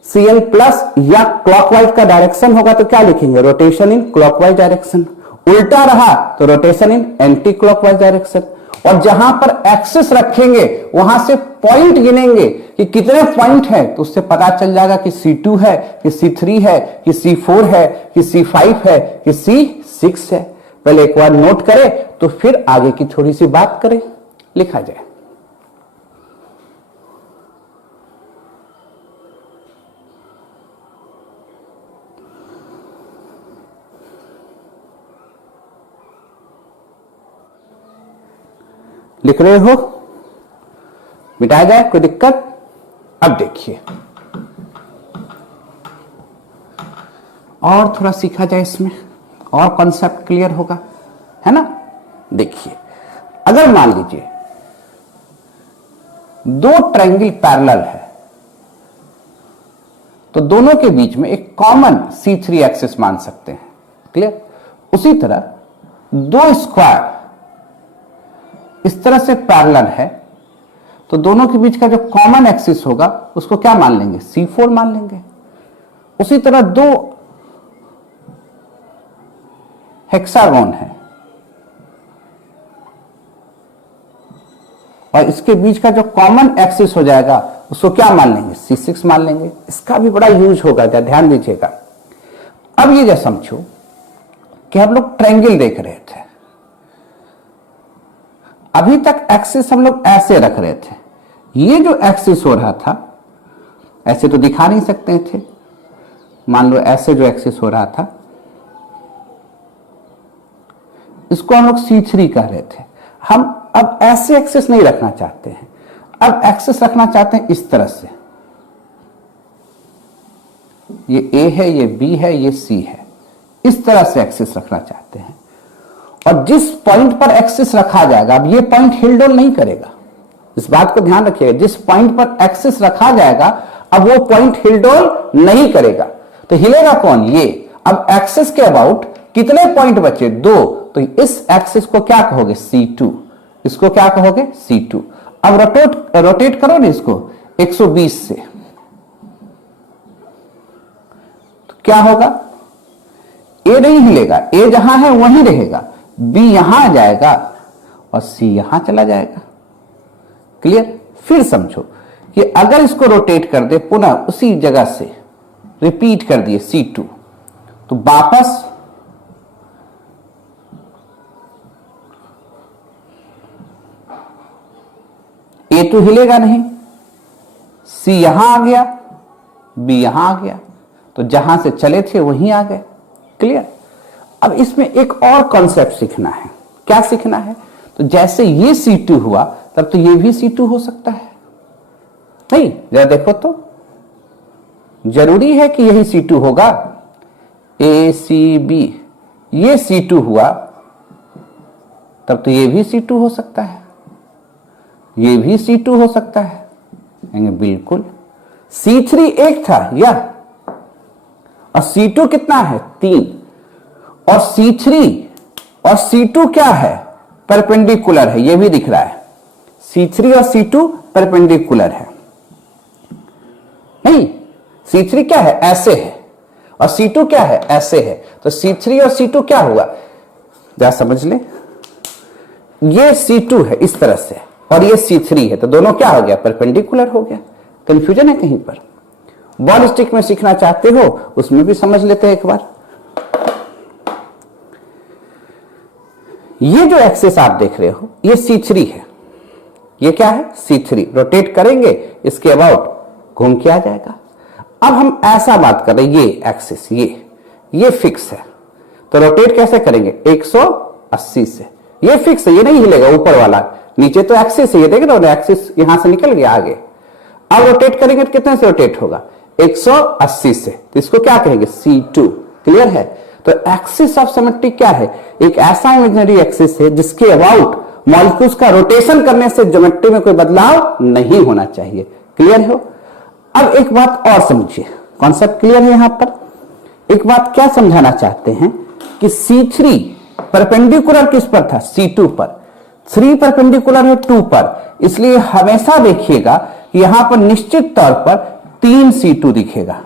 Cn प्लस या क्लॉकवाइज का डायरेक्शन होगा तो क्या लिखेंगे? Rotation in clockwise direction. उल्टा रहा तो rotation in anti clockwise direction. और जहां पर एक्सिस रखेंगे वहां से पॉइंट गिनेंगे कि कितने पॉइंट है, तो उससे पता चल जाएगा कि C2 है कि C3 है कि C4 है कि C5 है कि C6 है। पहले एक बार नोट करें तो फिर आगे की थोड़ी सी बात करें, लिखा जाए। लिख रहे हो? मिटाया जाए, कोई दिक्कत? अब देखिए और थोड़ा सीखा जाए, इसमें और कॉन्सेप्ट क्लियर होगा, है ना। देखिए अगर मान लीजिए 2 ट्रायंगल पैरेलल है तो दोनों के बीच में एक कॉमन C3 एक्सिस मान सकते हैं, क्लियर। उसी तरह 2 स्क्वायर इस तरह से पैरेलल है तो दोनों के बीच का जो कॉमन एक्सिस होगा उसको क्या मान लेंगे? C4 मान लेंगे। उसी तरह 2 हेक्सागोन है और इसके बीच का जो कॉमन एक्सिस हो जाएगा उसको क्या मान लेंगे, C6 मान लेंगे। इसका भी बड़ा यूज होगा, क्या ध्यान दीजिएगा। अब ये जैसे समझो कि हम लोग ट्रायंगल देख रहे थे, अभी तक एक्सिस हम लोग ऐसे रख रहे थे, ये जो एक्सिस हो रहा था ऐसे तो दिखा नहीं सकते थे, मान लो ऐसे जो एक्सिस हो रहा था इसको हम लोग C3 कह रहे थे। हम अब ऐसे एक्सिस नहीं रखना चाहते हैं, अब एक्सिस रखना चाहते हैं इस तरह से, ये A है, ये B है, ये C है, इस तरह से एक्सिस रखना चाहते हैं। और जिस पॉइंट पर एक्सिस रखा जाएगा, अब ये पॉइंट हिल डोल नहीं करेगा, इस बात को ध्यान रखिएगा, जिस पॉइंट पर एक्सिस रखा जाएगा अब वो पॉइंट हिल डोल नहीं करेगा, तो हिलेगा कौन, ये। अब एक्सिस के अबाउट कितने पॉइंट बचे, 2, तो इस एक्सिस को क्या कहोगे, C2, इसको क्या कहोगे, C2। अब रोटेट करो ना इसको 120 से, तो क्या होगा, A नहीं हिलेगा, A जहां है वहीं रहेगा, B यहां आ जाएगा और C यहां चला जाएगा। क्लियर। फिर समझो कि अगर इसको रोटेट कर दे पुनः उसी जगह से, रिपीट कर दिए C2, तो वापस A2 हिलेगा नहीं, C यहां आ गया, B यहां आ गया, तो जहां से चले थे वहीं आ गए। क्लियर। अब इसमें एक और कॉन्सेप्ट सीखना है। क्या सीखना है, तो जैसे ये C2 हुआ तब तो ये भी C2 हो सकता है, नहीं, जरा देखो तो, जरूरी है कि यही C2 होगा, ACB, ये C2 हुआ तब तो ये भी C2 हो सकता है, ये भी C2 हो सकता है, बिल्कुल। C3 एक था या, और C2 कितना है, 3, और C3 और C2 क्या है, परपेंडिकुलर है, ये भी दिख रहा है, C3 और C2 परपेंडिकुलर है, नहीं, C3 क्या है, ऐसे है, और C2 क्या है, ऐसे है, तो C3 और C2 क्या हुआ, जरा समझ ले, ये C2 है इस तरह से और ये C3 है, तो दोनों क्या हो गया, परपेंडिकुलर हो गया। कंफ्यूजन है कहीं पर, बॉल स्टिक में सीखना चाहते हो उसमें भी समझ लेते हैं एक बार। ये जो एक्सिस आप देख रहे हो ये C3 है, ये क्या है, C3, रोटेट करेंगे इसके अबाउट घूम के आ जाएगा। अब हम ऐसा बात कर रहे हैं, ये एक्सिस ये फिक्स है, तो रोटेट कैसे करेंगे, 180 से, ये फिक्स है, ये नहीं हिलेगा, ऊपर वाला, नीचे तो एक्सिस है, ये देख रहे हो एक्सिस यहां से निकल गया आगे। अब रोटेट करेंगे तो कितने से रोटेट होगा, 180 से, तो इसको क्या कहेंगे, C2। क्लियर है। तो एक्सिस ऑफ सिमेट्री क्या है, एक ऐसा इमेजिनरी एक्सिस है जिसके अबाउट मॉलिक्यूल्स का रोटेशन करने से ज्योमेट्री में कोई बदलाव नहीं होना चाहिए। क्लियर हो। अब एक बात और समझिए, कॉन्सेप्ट क्लियर है यहां पर। एक बात क्या समझाना चाहते हैं कि C3 परपेंडिकुलर किस पर था, C2 पर, 3 परपेंडिकुलर है 2 पर, इसलिए हमेशा देखिएगा कि यहां पर निश्चित तौर पर 3 C2 दिखेगा।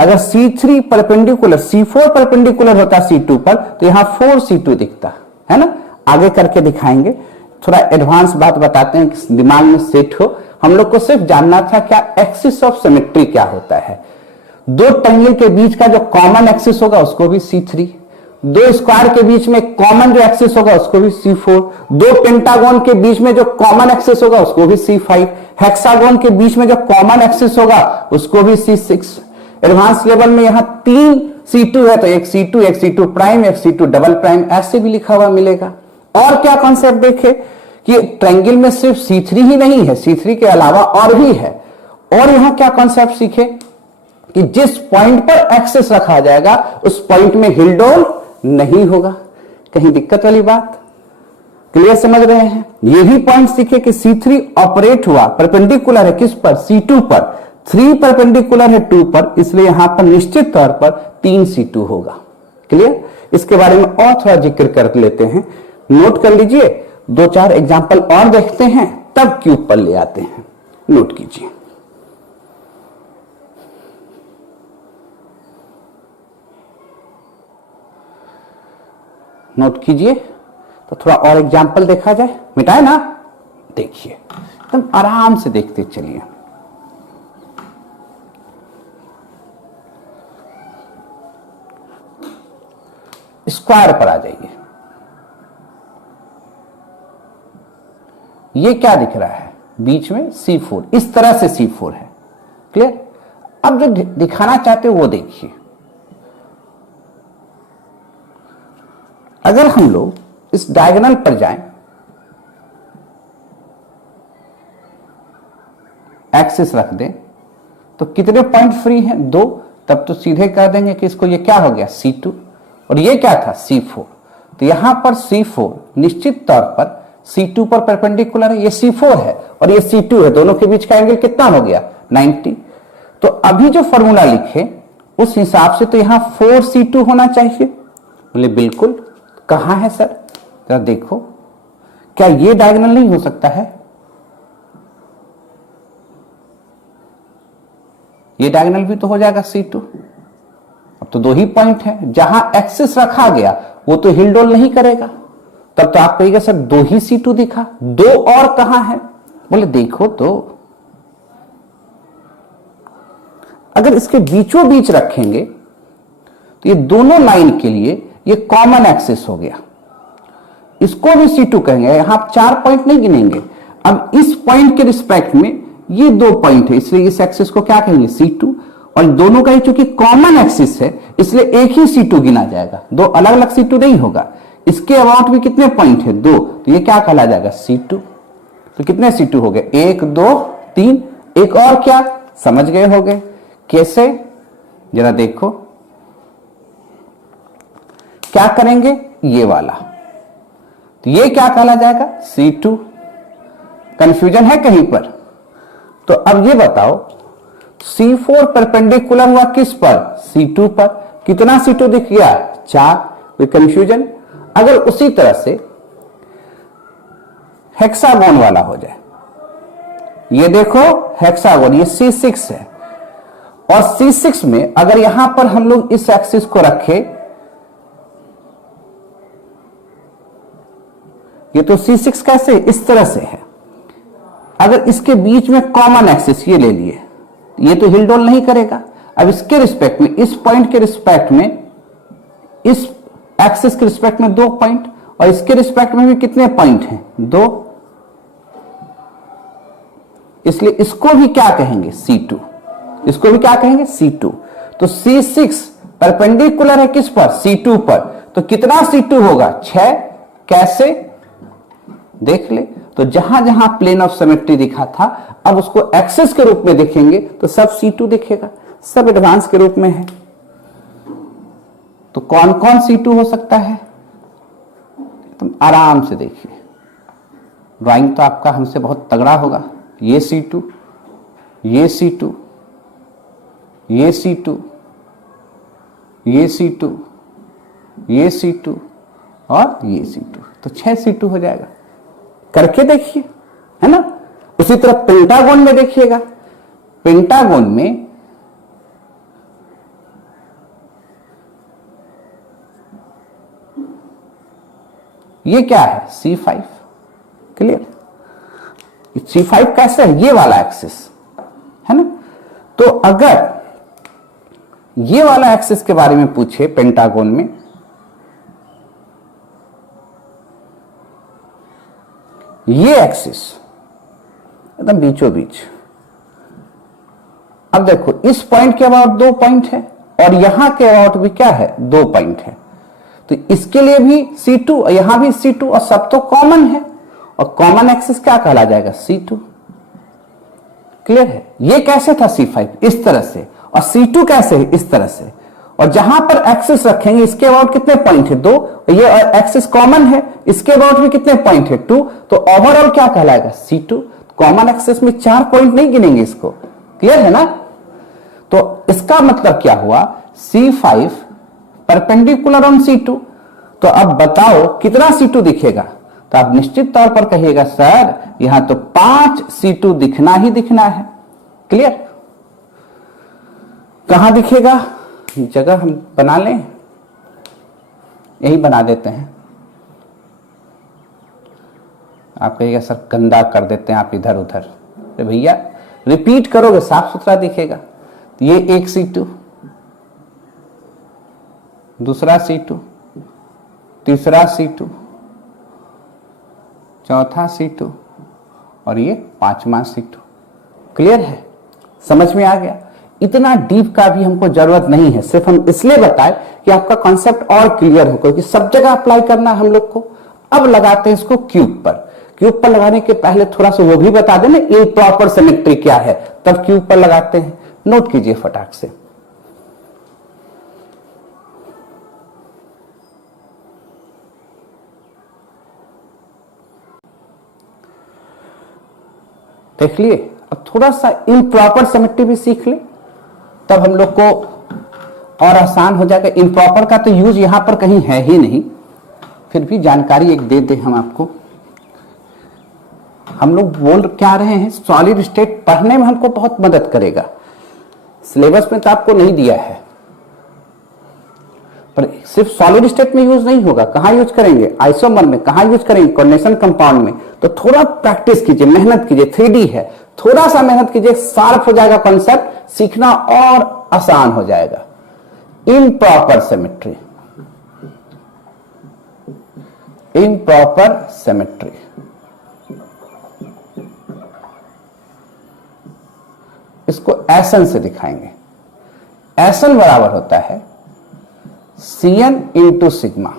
अगर C3 परपेंडिकुलर, C4 परपेंडिकुलर होता C2 पर तो यहां 4 C2 दिखता है ना। आगे करके दिखाएंगे, थोड़ा एडवांस बात बताते हैं कि दिमाग में सेट हो। हम लोग को सिर्फ जानना था क्या एक्सिस ऑफ सिमेट्री क्या होता है। दो ट्रायंगल के बीच का जो कॉमन एक्सिस होगा उसको भी C3, दो स्क्वायर के बीच में कॉमन जो एक्सिस होगा उसको भी C4, दो पेंटागन के बीच में जो कॉमन एक्सिस होगा उसको भी C5, हेक्सागन के बीच में जो कॉमन एक्सिस होगा उसको भी C6। एडवांस लेवल में यहां 3 C2 है तो एक C2, एक C2 प्राइम, एक C2 डबल प्राइम, ऐसे भी लिखा हुआ मिलेगा। और क्या कॉन्सेप्ट देखे कि ट्रायंगल में सिर्फ C3 ही नहीं है, C3 के अलावा और भी है। और यहां क्या कॉन्सेप्ट सीखे कि जिस पॉइंट पर एक्सिस रखा जाएगा उस पॉइंट में हिल डोल नहीं होगा। कहीं दिक्कत वाली बात, क्लियर समझ रहे हैं। ये भी पॉइंट सीखे कि C3 ऑपरेट हुआ, परपेंडिकुलर है किस पर, C2 पर, 3 परपेंडिकुलर है 2 पर, इसलिए यहां पर निश्चित तौर पर 3 C2 होगा। क्लियर। इसके बारे में और थोड़ा जिक्र कर लेते हैं, नोट कर लीजिए। 2-4 एग्जाम्पल और देखते हैं तब क्यूब पर ले आते हैं, नोट कीजिए। नोट कीजिए तो थोड़ा और एग्जाम्पल देखा जाए। मिटाए ना, देखिए एकदम आराम से देखते चलिए। स्क्वायर पर आ जाइए। ये क्या दिख रहा है बीच में? C4, इस तरह से C4 है। क्लियर? अब जो दिखाना चाहते हो वो देखिए। अगर हम लोग इस डायगोनल पर जाएं, एक्सिस रख दें, तो कितने पॉइंट फ्री हैं? 2। तब तो सीधे कह देंगे कि इसको ये क्या हो गया? C2, और ये क्या था? C4। तो यहां पर C4 निश्चित तौर पर C2 पर परपेंडिकुलर है। ये C4 है और ये C2 है, दोनों के बीच का एंगल कितना हो गया? 90। तो अभी जो फॉर्मूला लिखे उस हिसाब से तो यहां 4C2 होना चाहिए। बोले बिल्कुल। कहां है सर? जरा देखो, क्या ये डायगोनल नहीं हो सकता है? ये डायगोनल भी तो हो जाएगा C2। अब तो 2 ही पॉइंट है, जहां एक्सिस रखा गया वो तो हिलडोल नहीं करेगा। तब तो आप कहिएगा सर 2 ही C2 दिखा, 2 और कहां है? बोले देखो तो, अगर इसके बीचों बीच रखेंगे तो ये दोनों लाइन के लिए ये कॉमन एक्सिस हो गया, इसको भी C2 कहेंगे। यहां आप 4 पॉइंट नहीं गिनेंगे। अब इस पॉइंट के रिस्पेक्ट में ये 2 पॉइंट है, इसलिए इस एक्सिस को क्या कहेंगे? C2। और दोनों का ही चूंकि कॉमन एक्सिस है इसलिए एक ही C2 गिना जाएगा, 2 अलग अलग C2 नहीं होगा। इसके अबाउट भी कितने पॉइंट है? 2। तो ये क्या कहला जाएगा? C2। तो कितने C2 हो गए? 1 2 3, एक और क्या? समझ गए होगे कैसे? जरा देखो क्या करेंगे, ये वाला, तो ये क्या कहला जाएगा? C2। कंफ्यूजन है कहीं पर? तो अब ये बताओ, C4 परपेंडिकुलर हुआ किस पर? C2 पर। कितना C2 दिख गया? 4। कोई कंफ्यूजन? अगर उसी तरह से हेक्सागोन वाला हो जाए, ये देखो हेक्सागोन, ये C6 है, और C6 में अगर यहां पर हम लोग इस एक्सिस को रखें, ये तो C6 कैसे? इस तरह से है। अगर इसके बीच में कॉमन एक्सिस ये ले लिए, ये तो हिलडोल नहीं करेगा। अब इसके रिस्पेक्ट में, इस पॉइंट के रिस्पेक्ट में, इस एक्सिस के रिस्पेक्ट में 2 पॉइंट, और इसके रिस्पेक्ट में भी कितने पॉइंट हैं? 2। इसलिए इसको भी क्या कहेंगे? C2। इसको भी क्या कहेंगे? C2। तो C6 परपेंडिकुलर है किस पर? C2 पर। तो कितना C2 होगा? 6। कैसे? देख ले। तो जहां जहां प्लेन ऑफ सिमेट्री दिखा था, अब उसको एक्सिस के रूप में देखेंगे तो सब C2 दिखेगा, सब एडवांस के रूप में है। तो कौन कौन C2 हो सकता है? तुम आराम से देखिए, ड्राइंग तो आपका हमसे बहुत तगड़ा होगा। ये C2, ये C2, ये C2, ये C2, ये C2 और ये C2, तो 6 C2 हो जाएगा। करके देखिए, है ना? उसी तरह पेंटागोन में देखिएगा, पेंटागोन में ये क्या है? C5। क्लियर? C5 कैसे है? ये वाला एक्सिस है ना? तो अगर ये वाला एक्सिस के बारे में पूछे पेंटागोन में, ये एक्सिस एकदम बीचों बीच। अब देखो, इस पॉइंट के अबाउट 2 पॉइंट है और यहां के अबाउट भी क्या है? 2 पॉइंट है। तो इसके लिए भी C2 और यहां भी C2, और सब तो कॉमन है, और कॉमन एक्सिस क्या कहला जाएगा? C2। क्लियर है? ये कैसे था? C5 इस तरह से, और C2 कैसे है? इस तरह से। और जहां पर एक्सिस रखेंगे इसके अबाउट कितने पॉइंट है? 2। ये एक्सिस कॉमन है, इसके अबाउट भी कितने पॉइंट है? 2। तो ओवरऑल क्या कहलाएगा? C2। कॉमन एक्सिस में 4 पॉइंट नहीं गिनेंगे इसको। क्लियर है ना? तो इसका मतलब क्या हुआ? C5 perpendicular on C2। तो अब बताओ कितना C2 दिखेगा? तो आप निश्चित तौर पर कहिएगा सर यहां तो 5 C2 दिखना ही दिखना है। क्लियर? कहां दिखेगा? जगह हम बना लें, यही बना देते हैं। आप कहिएगा सर गंदा कर देते हैं आप इधर उधर, अरे भैया रिपीट करोगे साफ सुथरा दिखेगा। ये एक C2, दूसरा C2, तीसरा C2, चौथा C2 और ये पांचवा C2। क्लियर है, समझ में आ गया। इतना डीप का भी हमको जरूरत नहीं है, सिर्फ हम इसलिए बताएं कि आपका कॉन्सेप्ट और क्लियर हो, क्योंकि सब जगह अप्लाई करना हम लोग को। अब लगाते हैं इसको क्यूब पर। क्यूब पर लगाने के पहले थोड़ा सा वो भी बता देना इम्प्रॉपर सिमेट्री क्या है, तब क्यूब पर लगाते हैं। नोट कीजिए फटाक से। देख लिए, अब थोड़ा सा इम्प्रॉपर सिमेट्री भी सीख ले, तब हम लोग को और आसान हो जाएगा। इम्प्रॉपर का तो यूज यहां पर कहीं है ही नहीं, फिर भी जानकारी एक दे हम आपको। हम लोग बोल क्या रहे हैं, सॉलिड स्टेट पढ़ने में हमको बहुत मदद करेगा। सिलेबस में तो आपको नहीं दिया है, पर सिर्फ सॉलिड स्टेट में यूज नहीं होगा। कहां यूज करेंगे, आइसोमर में। कहां यूज करेंगे, कोऑर्डिनेशन कंपाउंड में। तो थोड़ा प्रैक्टिस कीजिए, मेहनत कीजिए। 3D है, थोड़ा सा मेहनत कीजिए, शार्प हो जाएगा कॉन्सेप्ट, सीखना और आसान हो जाएगा। Improper symmetry, improper symmetry. इसको एसन से दिखाएंगे। एसन बराबर होता है Cn इंटू सिग्मा,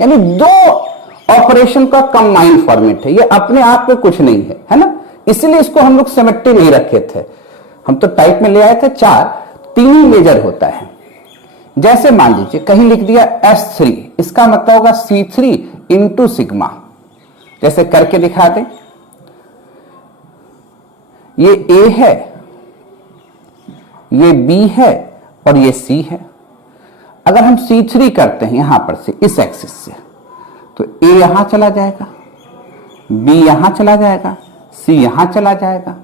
यानी दो ऑपरेशन का कंबाइंड फॉर्मेट है। ये अपने आप में कुछ नहीं है, है ना। इसीलिए इसको हम लोग सिमेट्री नहीं रखे थे, हम तो टाइप में ले आए थे 4, 3 ही मेजर होता है। जैसे मान लीजिए कहीं लिख दिया S3, इसका मतलब होगा C3 इंटू सिग्मा। जैसे करके दिखा दें, ये A है, ये B है और ये C है। अगर हम C3 करते हैं यहां पर से, इस एक्सिस से, तो A यहां चला जाएगा, B यहां चला जाएगा, C यहां चला जाएगा,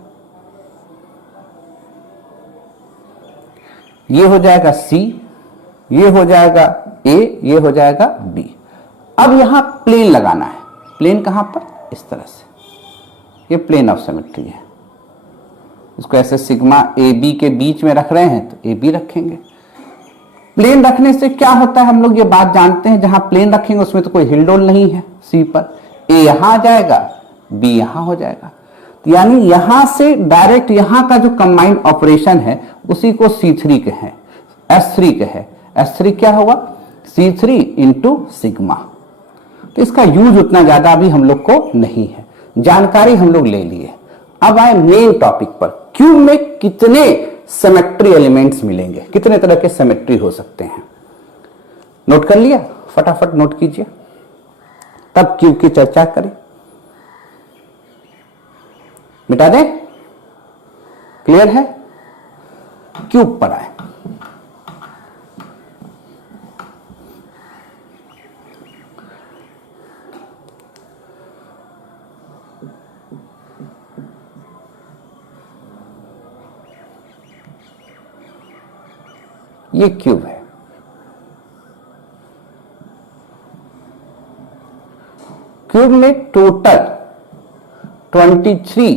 ये हो जाएगा C, ये हो जाएगा A, ये हो जाएगा B। अब यहां प्लेन लगाना है। प्लेन कहां पर, इस तरह से, ये प्लेन ऑफ सिमेट्री है। इसको ऐसे सिग्मा ए बी के बीच में रख रहे हैं तो ए बी रखेंगे। प्लेन रखने से क्या होता है, हम लोग ये बात जानते हैं, जहां प्लेन रखेंगे उसमें तो कोई हिलडोल नहीं है। सी पर ए यहां आ जाएगा, बी यहां हो जाएगा, तो यानी यहां से डायरेक्ट यहां का जो कंबाइंड ऑपरेशन है उसी को C3 कहे, S3 कहे। S3 क्या होगा, C3 इंटू सिग्मा। तो इसका यूज उतना ज्यादा अभी हम लोग को नहीं है, जानकारी हम लोग ले लिए। अब आए मेन टॉपिक पर, क्यूब में कितने सिमेट्री एलिमेंट्स मिलेंगे, कितने तरह के सिमेट्री हो सकते हैं। नोट कर लिया, फटाफट नोट कीजिए, तब क्यूब की चर्चा करें। मिटा दें, क्लियर है। क्यूब पर आए। ये क्यूब है। क्यूब में टोटल 23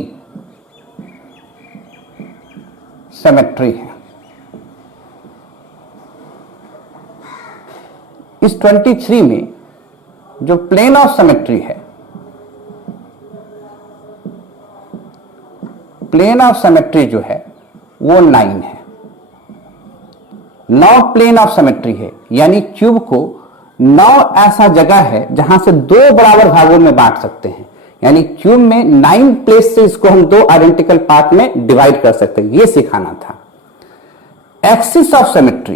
सिमेट्री है। इस 23 में जो प्लेन ऑफ सिमेट्री है, प्लेन ऑफ सिमेट्री जो है वो 9 है। 9 प्लेन ऑफ सिमेट्री है, यानी क्यूब को 9 ऐसा जगह है जहां से 2 बराबर भागों में बांट सकते हैं। यानी क्यूब में 9 प्लेस से इसको हम 2 आइडेंटिकल पार्ट में डिवाइड कर सकते हैं, ये सिखाना था। Axis of symmetry,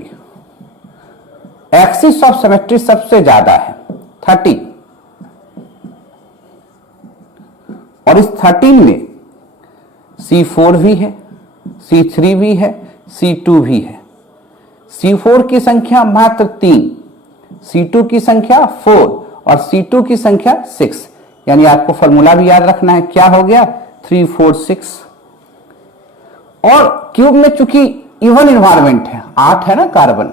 axis of symmetry सबसे ज्यादा है 30, और इस 13 में C4 भी है, C3 भी है, C2 भी है। C4 की संख्या मात्र 3, C2 की संख्या 4 और C2 की संख्या 6। यानी आपको फॉर्मूला भी याद रखना है, क्या हो गया 3 4 6। और क्यूब में चूंकि इवन एनवायरमेंट है, 8 है ना कार्बन,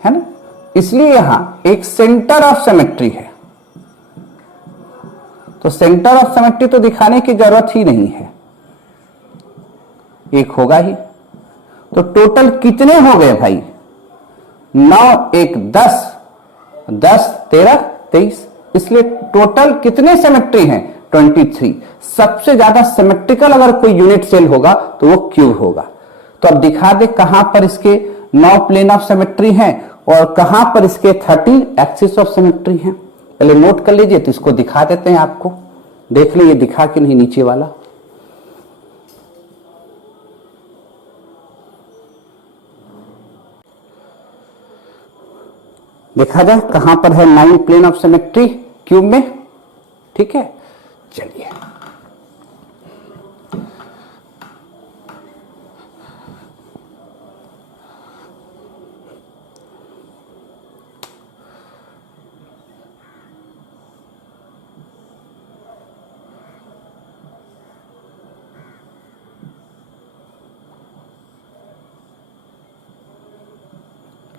है ना, इसलिए यहां एक सेंटर ऑफ सिमेट्री है, तो सेंटर ऑफ सिमेट्री तो दिखाने की जरूरत ही नहीं है, एक होगा ही। तो टोटल कितने हो गए भाई? 9 1 10, 10 13 23, इसलिए टोटल कितने सिमेट्री हैं? 23। सबसे ज्यादा सिमेट्रिकल अगर कोई यूनिट सेल होगा तो वो क्यूब होगा। तो अब दिखा दे कहां पर इसके 9 प्लेन ऑफ सिमेट्री हैं और कहां पर इसके 13 एक्सिस ऑफ सिमेट्री हैं। पहले नोट कर लीजिए, तो इसको दिखा देते हैं आपको, देख लीजिए दिखा कि नहीं नीचे वाला। देखा जाए कहां पर है 9 प्लेन ऑफ सिमेट्री क्यूब में। ठीक है, चलिए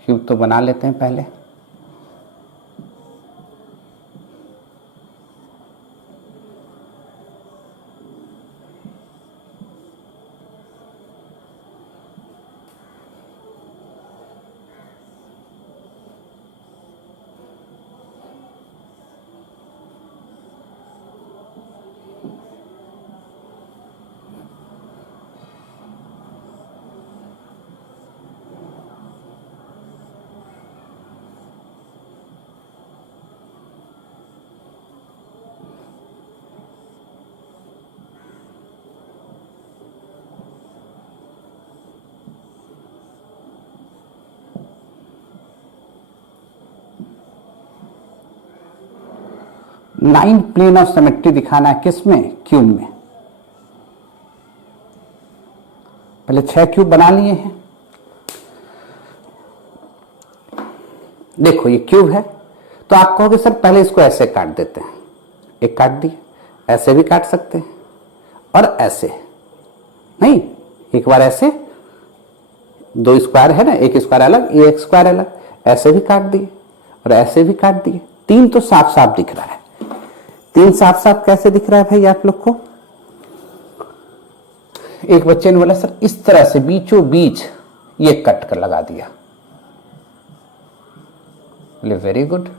क्यूब तो बना लेते हैं पहले। नाइन प्लेन ऑफ सिमेट्री दिखाना है किसमें? क्यूब में। पहले 6 क्यूब बना लिए हैं। देखो ये क्यूब है, तो आप कहोगे सर पहले इसको ऐसे काट देते हैं। एक काट दिए, ऐसे भी काट सकते हैं और ऐसे नहीं, एक बार ऐसे, 2 स्क्वायर है ना, एक स्क्वायर अलग, एक स्क्वायर अलग, ऐसे भी काट दिए और ऐसे भी काट दिए। 3 तो साफ साफ दिख रहा है। 3 साफ साफ कैसे दिख रहा है भाई आप लोग को? एक बच्चे ने बोला सर इस तरह से बीचों बीच ये कट कर लगा दिया। बोले वेरी गुड।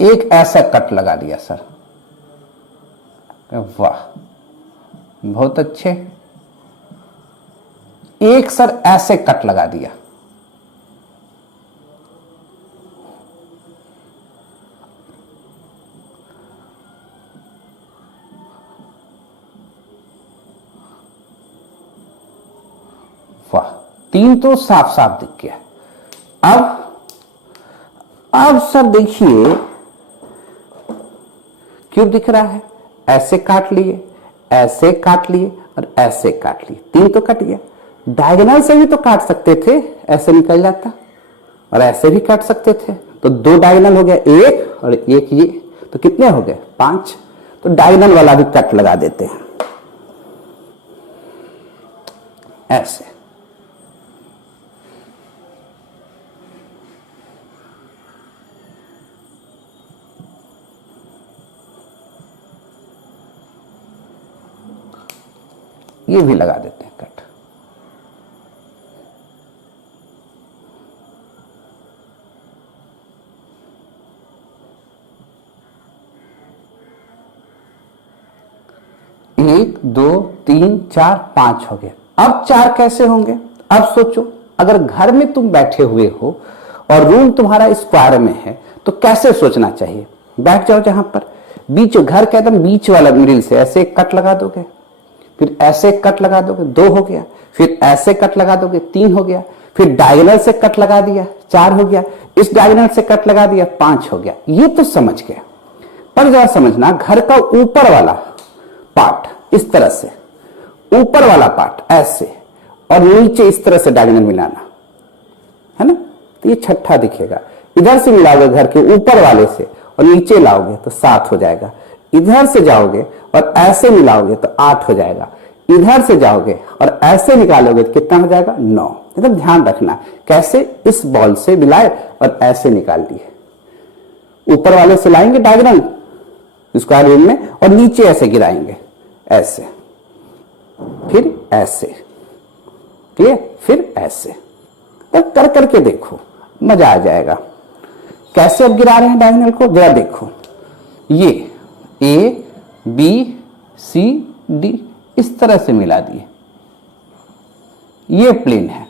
एक ऐसा कट लगा दिया सर, वाह बहुत अच्छे। एक सर ऐसे कट लगा दिया, वाह 3 तो साफ साफ दिख गया। अब सर देखिए क्यूब दिख रहा है, ऐसे काट लिए, ऐसे काट लिए और ऐसे काट लिए, 3 तो कट गया। डायगोनल से भी तो काट सकते थे, ऐसे निकल जाता, और ऐसे भी काट सकते थे, तो 2 डायगोनल हो गया, 1 और 1 ये, तो कितने हो गए? 5। तो डायगोनल वाला भी कट लगा देते हैं ऐसे। ये भी लगा देते हैं कट। एक, 2, 3, 4, 5 हो गए। अब 4 कैसे होंगे? अब सोचो, अगर घर में तुम बैठे हुए हो और रूम तुम्हारा स्क्वायर में है तो कैसे सोचना चाहिए? बैठ जाओ जहां पर बीच, घर के एकदम बीच वाला मिडिल से ऐसे एक कट लगा दोगे, फिर ऐसे कट लगा दोगे, 2 हो गया, फिर ऐसे कट लगा दोगे, 3 हो गया, फिर डायगोनल से कट लगा दिया, 4 हो गया, इस डायगोनल से कट लगा दिया, 5 हो गया। ये तो समझ गया, पर जरा समझना घर का ऊपर वाला पार्ट इस तरह से, ऊपर वाला पार्ट ऐसे और नीचे इस तरह से डायगोनल मिलाना है ना, तो ये 6ठा दिखेगा। इधर से मिलाओगे घर के ऊपर वाले से और नीचे लाओगे तो 7 हो जाएगा। इधर से जाओगे और ऐसे मिलाओगे तो 8 हो जाएगा। इधर से जाओगे और ऐसे निकालोगे तो कितना हो जाएगा 9। एकदम ध्यान रखना कैसे इस बॉल से मिलाए और ऐसे निकाल दिए, ऊपर वाले से लाएंगे डायगोनल स्क्वायर वेव में और नीचे ऐसे गिराएंगे, ऐसे फिर ऐसे, क्लियर, फिर ऐसे। तो कर करके देखो, मजा आ जाएगा। कैसे अब गिरा रहे हैं डायगोनल को जरा देखो, ये ए बी सी डी इस तरह से मिला दिए, ये प्लेन है,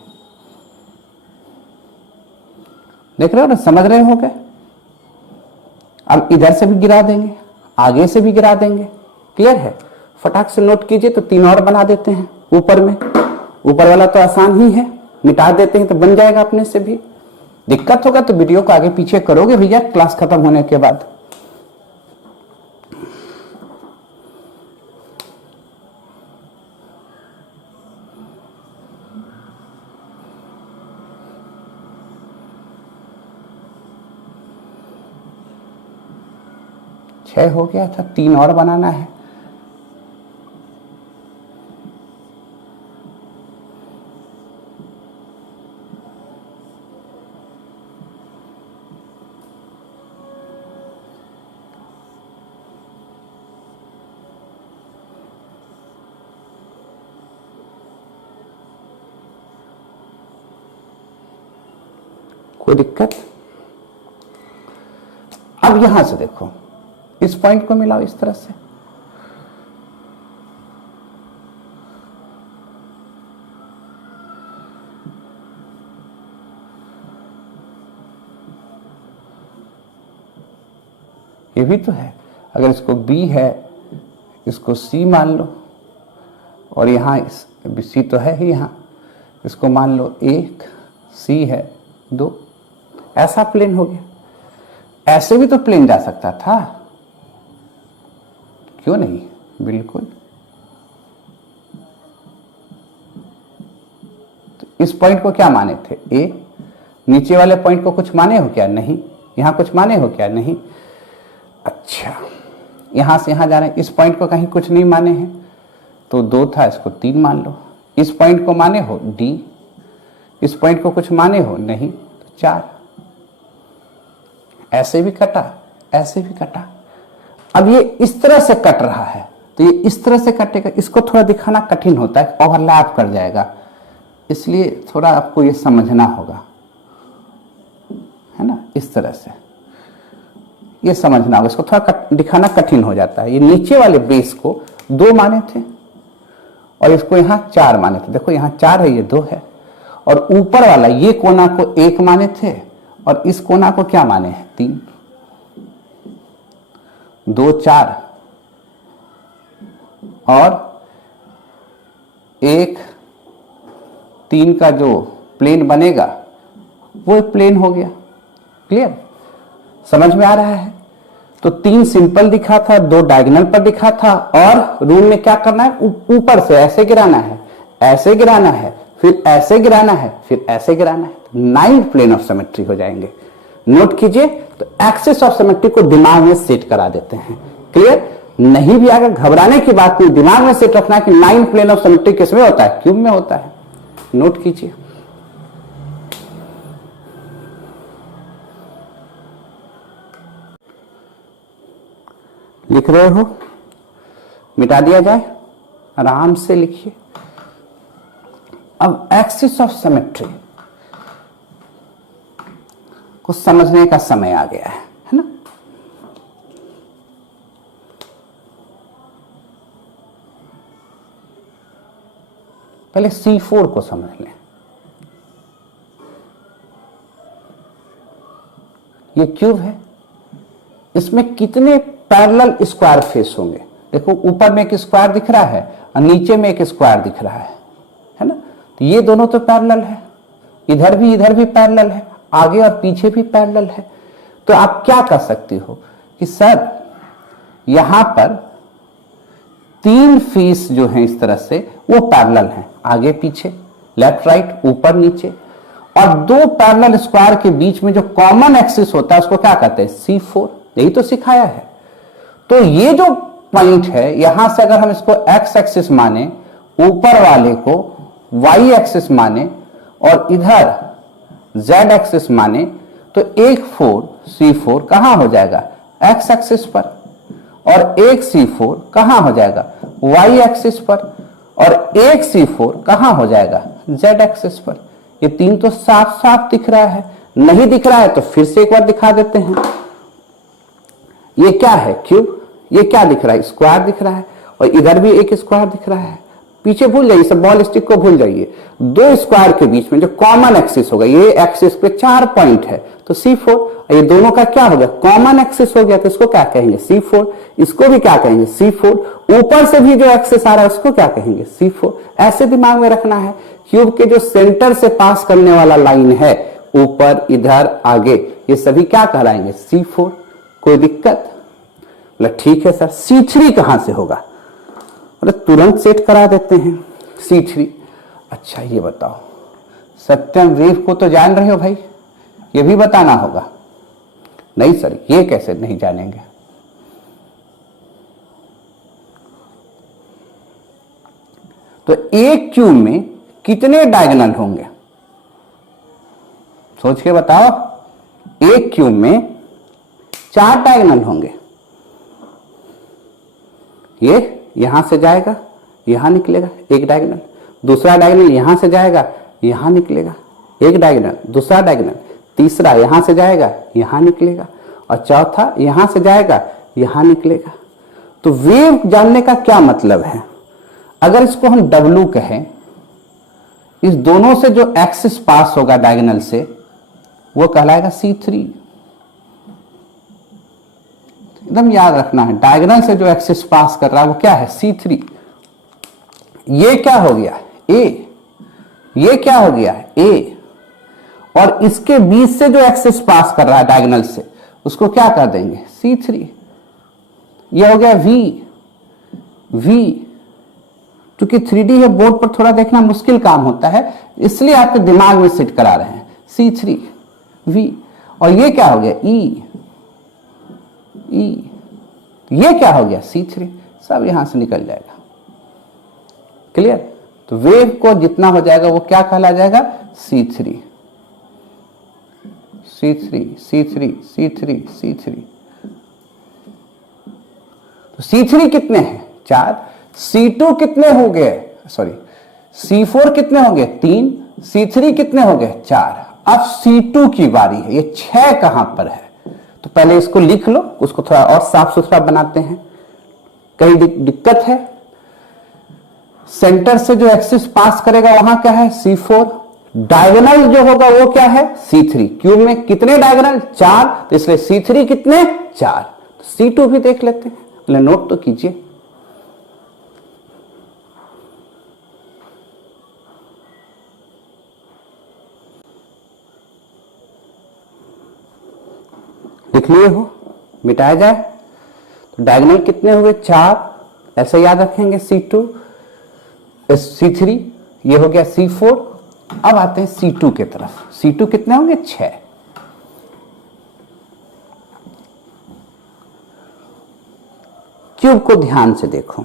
देख रहे हो ना, समझ रहे हो गए। अब इधर से भी गिरा देंगे, आगे से भी गिरा देंगे, क्लियर है। फटाक से नोट कीजिए। तो 3 और बना देते हैं ऊपर में, ऊपर वाला तो आसान ही है, मिटा देते हैं तो बन जाएगा अपने से भी। दिक्कत होगा तो वीडियो को आगे पीछे करोगे भैया क्लास खत्म होने के बाद। छह हो गया था, 3 और बनाना है। कोई दिक्कत? अब यहां से देखो, इस पॉइंट को मिलाओ इस तरह से, ये भी तो है। अगर इसको B है, इसको C मान लो, और यहां C तो है ही, यहां इसको मान लो 1, C है 2, ऐसा प्लेन हो गया। ऐसे भी तो प्लेन जा सकता था, क्यों नहीं, बिल्कुल। तो इस पॉइंट को क्या माने थे, ए। नीचे वाले पॉइंट को कुछ माने हो क्या, नहीं। यहां कुछ माने हो क्या, नहीं। अच्छा, यहां से यहां जा रहे हैं, इस पॉइंट को कहीं कुछ नहीं माने हैं, तो 2 था, इसको 3 मान लो। इस पॉइंट को माने हो डी, इस पॉइंट को कुछ माने हो, नहीं, तो 4। ऐसे भी कटा, ऐसे भी कटा। अब ये इस तरह से कट रहा है, तो ये इस तरह से कटेगा। इसको थोड़ा दिखाना कठिन होता है, ओवरलैप कर जाएगा, इसलिए थोड़ा आपको ये समझना होगा, है ना। इस तरह से ये समझना होगा, इसको थोड़ा दिखाना कठिन हो जाता है। ये नीचे वाले बेस को 2 माने थे और इसको यहां 4 माने थे। देखो यहां 4 है, ये 2 है। और ऊपर वाला ये कोना को 1 माने थे और इस कोना को क्या माने हैं, 3। 2 4 और 1 3 का जो प्लेन बनेगा वो प्लेन हो गया। क्लियर, समझ में आ रहा है। तो 3 सिंपल दिखा था, 2 डायगोनल पर दिखा था, और रूम में क्या करना है, ऊपर से ऐसे गिराना है, ऐसे गिराना है, फिर ऐसे गिराना है, फिर ऐसे गिराना है। 9 प्लेन ऑफ सिमेट्री हो जाएंगे। नोट कीजिए। तो एक्सिस ऑफ सिमेट्री को दिमाग में सेट करा देते हैं। क्लियर, नहीं भी आगे घबराने की बात नहीं, दिमाग में सेट रखना है कि 9 प्लेन ऑफ सिमेट्री किसमें होता है, क्यूब में होता है। नोट कीजिए। लिख रहे हो, मिटा दिया जाए, आराम से लिखिए। अब एक्सिस ऑफ सिमेट्री को समझने का समय आ गया है ना। पहले C4 को समझ लें। ये क्यूब है, इसमें कितने पैरेलल स्क्वायर फेस होंगे। देखो ऊपर में एक स्क्वायर दिख रहा है और नीचे में एक स्क्वायर दिख रहा है ना। तो ये दोनों तो पैरेलल है, इधर भी पैरेलल है, आगे और पीछे भी पैरेलल है। तो आप क्या कर सकते हो कि सर यहां पर 3 फेस जो हैं इस तरह से वो पैरेलल हैं, आगे पीछे, लेफ्ट राइट, ऊपर नीचे। और 2 पैरेलल स्क्वायर के बीच में जो कॉमन एक्सिस होता है उसको क्या कहते हैं, C4। यही तो सिखाया है। तो ये जो पॉइंट है, यहां से अगर हम इसको एक्स एक्सिस माने ऊपर वाले को y एक्सिस माने और इधर z एक्सिस माने तो एक 4 C4 कहां हो जाएगा x एक्सिस पर और एक C4 कहां हो जाएगा y एक्सिस पर और एक C4 कहां हो जाएगा z एक्सिस पर। ये तीन तो साफ साफ दिख रहा है, नहीं दिख रहा है तो फिर से एक बार दिखा देते हैं। ये क्या है क्यूब, ये क्या दिख रहा है स्क्वायर दिख रहा है और इधर भी एक स्क्वायर दिख रहा है। पीछे भूल जाइए, सब बॉल स्टिक को भूल जाइए। दो स्क्वायर के बीच में जो कॉमन एक्सिस होगा, ये एक्सिस पे 4 पॉइंट है तो C4, ये दोनों का क्या हो गया कॉमन एक्सिस हो गया तो इसको क्या कहेंगे C4, इसको भी क्या कहेंगे C4, ऊपर से भी जो एक्सिस आ रहा है उसको क्या कहेंगे C4। ऐसे दिमाग में रखना है। क्यूब के जो सेंटर से पास करने वाला लाइन है ऊपर इधर आगे, ये सभी क्या कहलाएंगे C4। कोई दिक्कत? बोला ठीक है सर, C3 कहां से होगा? तुरंत सेट करा देते हैं C3। अच्छा ये बताओ, सत्यम वेव को तो जान रहे हो भाई, ये भी बताना होगा। नहीं सर ये कैसे नहीं जानेंगे? तो एक क्यूब में कितने डायगोनल होंगे सोच के बताओ। एक क्यूब में 4 डायगोनल होंगे। ये यहां से जाएगा यहां निकलेगा एक डायगोनल, दूसरा डायगोनल यहां से जाएगा यहां निकलेगा एक डायगोनल, दूसरा डायगोनल, तीसरा यहां से जाएगा यहां निकलेगा और चौथा यहां से जाएगा यहां निकलेगा। तो वेव जानने का क्या मतलब है? अगर इसको हम W कहें, इस दोनों से जो एक्सिस पास होगा डायगोनल से वो कहलाएगा C3। एकदम याद रखना है, डायगोनल से जो एक्सिस पास कर रहा है वो क्या है C3। ये क्या हो गया A, ये क्या हो गया A, और इसके बीच से जो एक्सिस पास कर रहा है डायगोनल से उसको क्या कर देंगे C3। ये हो गया V। क्योंकि 3D है, बोर्ड पर थोड़ा देखना मुश्किल काम होता है, इसलिए आपके दिमाग में सेट करा रहे हैं C3 V। और ये क्या हो गया E। ये क्या हो गया C3। सब यहां से निकल जाएगा। क्लियर? तो वेव को जितना हो जाएगा वो क्या कहला जाएगा C3। तो C3 कितने हैं 4, C2 कितने हो गए, सॉरी C4 कितने हो गए 3, C3 कितने हो गए 4। अब C2 की बारी है। ये 6 कहां पर है? तो पहले इसको लिख लो, उसको थोड़ा और साफ सुथरा बनाते हैं। कहीं दिक्कत है? सेंटर से जो एक्सिस पास करेगा वहां क्या है C4, डायगोनल जो होगा वो क्या है C3। क्यूब में कितने डायगोनल 4, तो इसलिए C3 कितने 4। तो C2 भी देख लेते हैं, पहले नोट तो कीजिए। लिख लिए हो, मिटाया जाए तो डायगोनल कितने हुए 4, ऐसे याद रखेंगे C2 C3, ये हो गया C4। अब आते हैं C2 के तरफ। C2 कितने होंगे 6। क्यूब को ध्यान से देखो,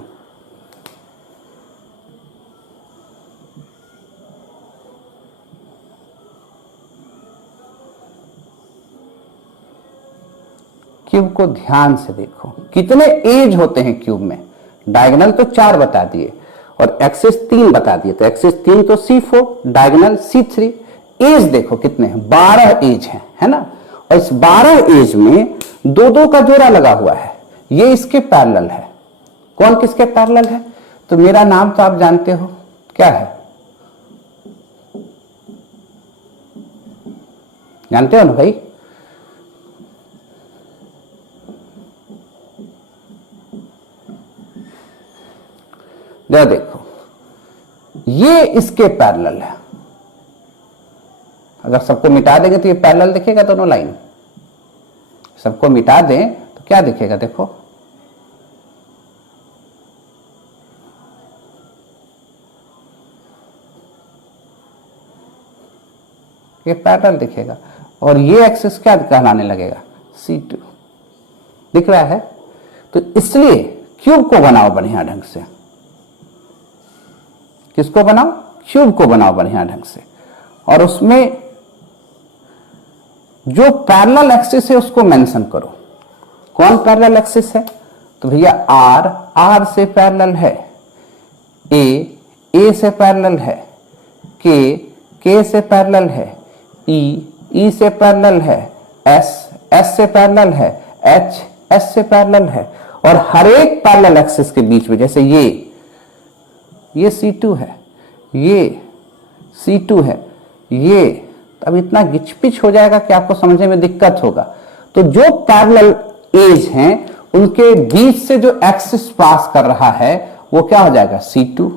क्यूब को ध्यान से देखो। कितने एज होते हैं क्यूब में? डायगोनल तो 4 बता दिए और एक्सिस 3 बता दिए, तो एक्सिस 3 तो C4, डायगोनल C3। एज देखो कितने हैं 12 एज है ना। और इस 12 एज में 2-2 का जोड़ा लगा हुआ है, ये इसके पैरेलल है। कौन किसके पैरेलल है? तो मेरा नाम तो आप जानते हो क्या है, जानते हो ना भाई? जरा देखो, ये इसके पैरेलल है। अगर सबको मिटा देंगे तो ये पैरेलल दिखेगा दोनों लाइन। सबको मिटा दें तो क्या दिखेगा देखो, ये पैरेलल दिखेगा और ये एक्सिस क्या कहलाने लगेगा C2। दिख रहा है? तो इसलिए क्यूब को बनाओ बढ़िया ढंग से। किसको बनाओ, क्यूब को बनाओ बढ़िया ढंग से, और उसमें जो पैरेलल एक्सिस है उसको मेंशन करो। कौन पैरेलल एक्सिस है, तो भैया आर से पैरेलल है, ए से पैरेलल है, के से पैरेलल है, ई से पैरेलल है, एस से पैरेलल है, एच से पैरेलल है, और हर एक पैरेलल एक्सिस के बीच में, जैसे ये C2 है, ये C2 है, ये, अब इतना गिचपिच हो जाएगा कि आपको समझने में दिक्कत होगा। तो जो पैरेलल एज हैं उनके बीच से जो एक्सिस पास कर रहा है वो क्या हो जाएगा, C2।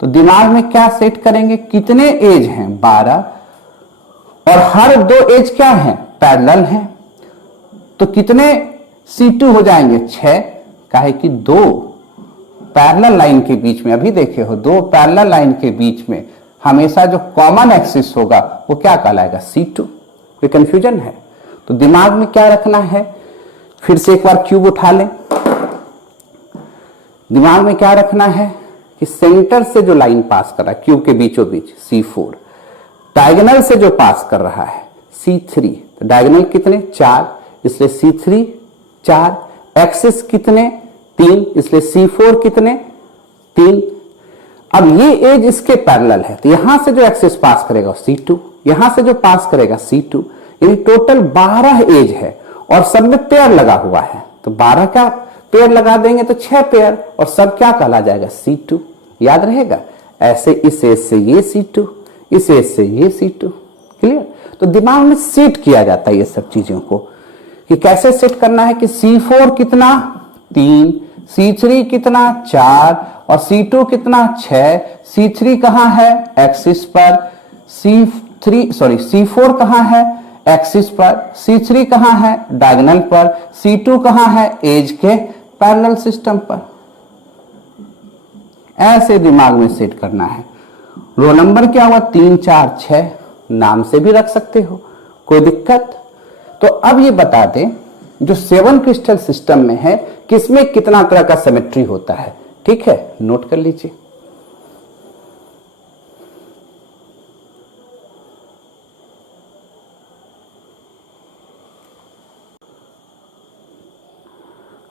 तो दिमाग में क्या सेट करेंगे, कितने एज हैं, 12, और हर दो एज क्या हैं, पैरेलल हैं, तो कितने C2 हो जाएंगे, 6। काहे कि दो पैरेलल लाइन के बीच में, अभी देखे हो, दो पैरेलल लाइन के बीच में हमेशा जो कॉमन एक्सिस होगा वो क्या कहलाएगा, C2। कोई कंफ्यूजन है, तो दिमाग में क्या रखना है, फिर से एक बार क्यूब उठा लें। दिमाग में क्या रखना है कि सेंटर से जो लाइन पास कर रहा है क्यूब के बीचों बीच C4, डायगोनल से जो पास कर रहा है C3, तो डायगोनल कितने, 4, इसलिए C3 4, एक्सिस कितने, 3, इसलिए C4 कितने, 3। अब ये एज इसके पैरेलल है, तो यहां से जो एक्सिस पास करेगा C2, यहां से जो पास करेगा C2, यानी टोटल 12 एज है और सब में पेयर लगा हुआ है। तो 12 का पेयर लगा देंगे तो 6 पेयर, और सब क्या कहला जाएगा, C2। याद रहेगा, ऐसे इस एज से ये C2, इस एज से ये C2। क्लियर। तो दिमाग में सेट किया जाता है ये सब चीजों को, कि कैसे सेट करना है कि C4 कितना, 3, C3 कितना, 4, और C2 कितना, 6। C3 कहां है, एक्सिस पर, C4 कहां है, एक्सिस पर, C3 कहां है, डायगोनल पर, C2 कहां है, एज के पैरेलल सिस्टम पर। ऐसे दिमाग में सेट करना है। रो नंबर क्या हुआ, 3, 4, 6, नाम से भी रख सकते हो, कोई दिक्कत। तो अब ये बता दें, जो 7 क्रिस्टल सिस्टम में है किसमें कितना तरह का सिमेट्री होता है, ठीक है, नोट कर लीजिए।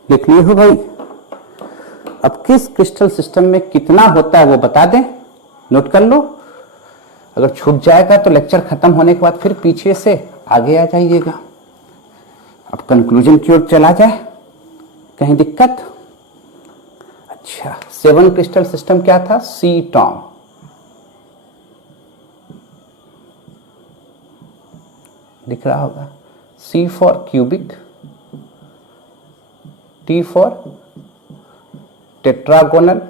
लिख लिए हो भाई। अब किस क्रिस्टल सिस्टम में कितना होता है वो बता दें, नोट कर लो। अगर छूट जाएगा तो लेक्चर खत्म होने के बाद फिर पीछे से आगे आ जाइएगा। अब कंक्लूजन की ओर चला जाए, कहीं दिक्कत। अच्छा, 7 क्रिस्टल सिस्टम क्या था, C-TOM, दिख रहा होगा, C for cubic, T for tetragonal,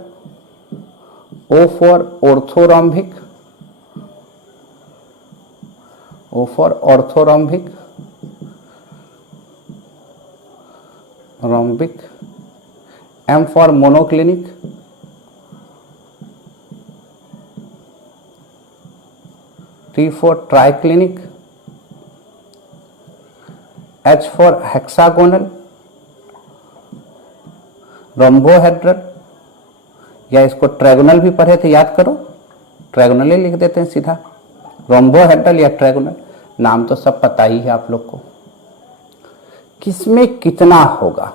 O for orthorhombic, O for orthorhombic, rhombic, M for monoclinic, T for triclinic, H for hexagonal, rhombohedral, या इसको ट्रायगोनल भी पढ़े थे, याद करो, ट्रायगोनल ही लिख देते हैं सीधा, रोम्बोहेड्रल या ट्रायगोनल, नाम तो सब पता ही है आप लोग को। किसमें कितना होगा,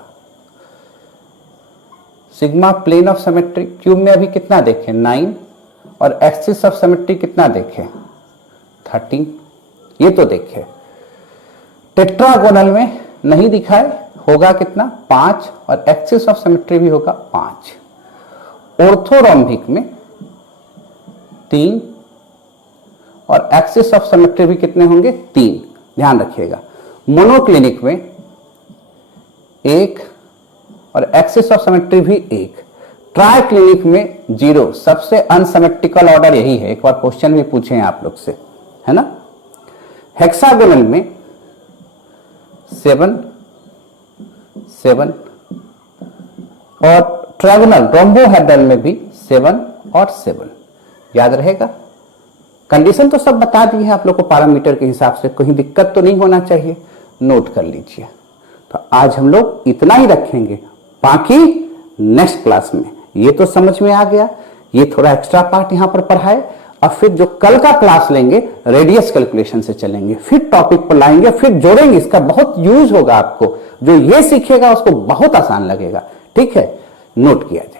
sigma plane of symmetry, cube में अभी कितना देखें, 9, और एक्सिस ऑफ सिमेट्री कितना देखें, 13, ये तो देखे। टेट्रागोनल में नहीं दिखाए, होगा कितना, 5, और एक्सिस ऑफ सिमेट्री भी होगा 5। ऑर्थोरोम्बिक में 3, और एक्सिस ऑफ सिमेट्री भी कितने होंगे, 3, ध्यान रखिएगा। मोनोक्लिनिक में 1, और एक्सिस ऑफ सिमेट्री भी 1। ट्राइक्लिनिक में 0, सबसे अनसिमेट्रिकल ऑर्डर यही है, एक बार क्वेश्चन भी पूछे हैं आप लोग से, है ना। हेक्सागोनल में 7, 7, और ट्रायगोनल रोम्बोहेड्रल में भी 7 और 7, याद रहेगा। कंडीशन तो सब बता दी है आप लोग को पैरामीटर के हिसाब से, कोई दिक्कत तो नहीं होना चाहिए, नोट कर लीजिए। तो आज हम लोग इतना ही रखेंगे, बाकी नेक्स्ट क्लास में। ये तो समझ में आ गया ये थोड़ा एक्स्ट्रा पार्ट यहां पर पढ़ाए, और फिर जो कल का क्लास लेंगे रेडियस कैलकुलेशन से चलेंगे, फिर टॉपिक पर लाएंगे, फिर जोड़ेंगे। इसका बहुत यूज होगा आपको, जो ये सीखेगा उसको बहुत आसान लगेगा। ठीक है, नोट किया जाए।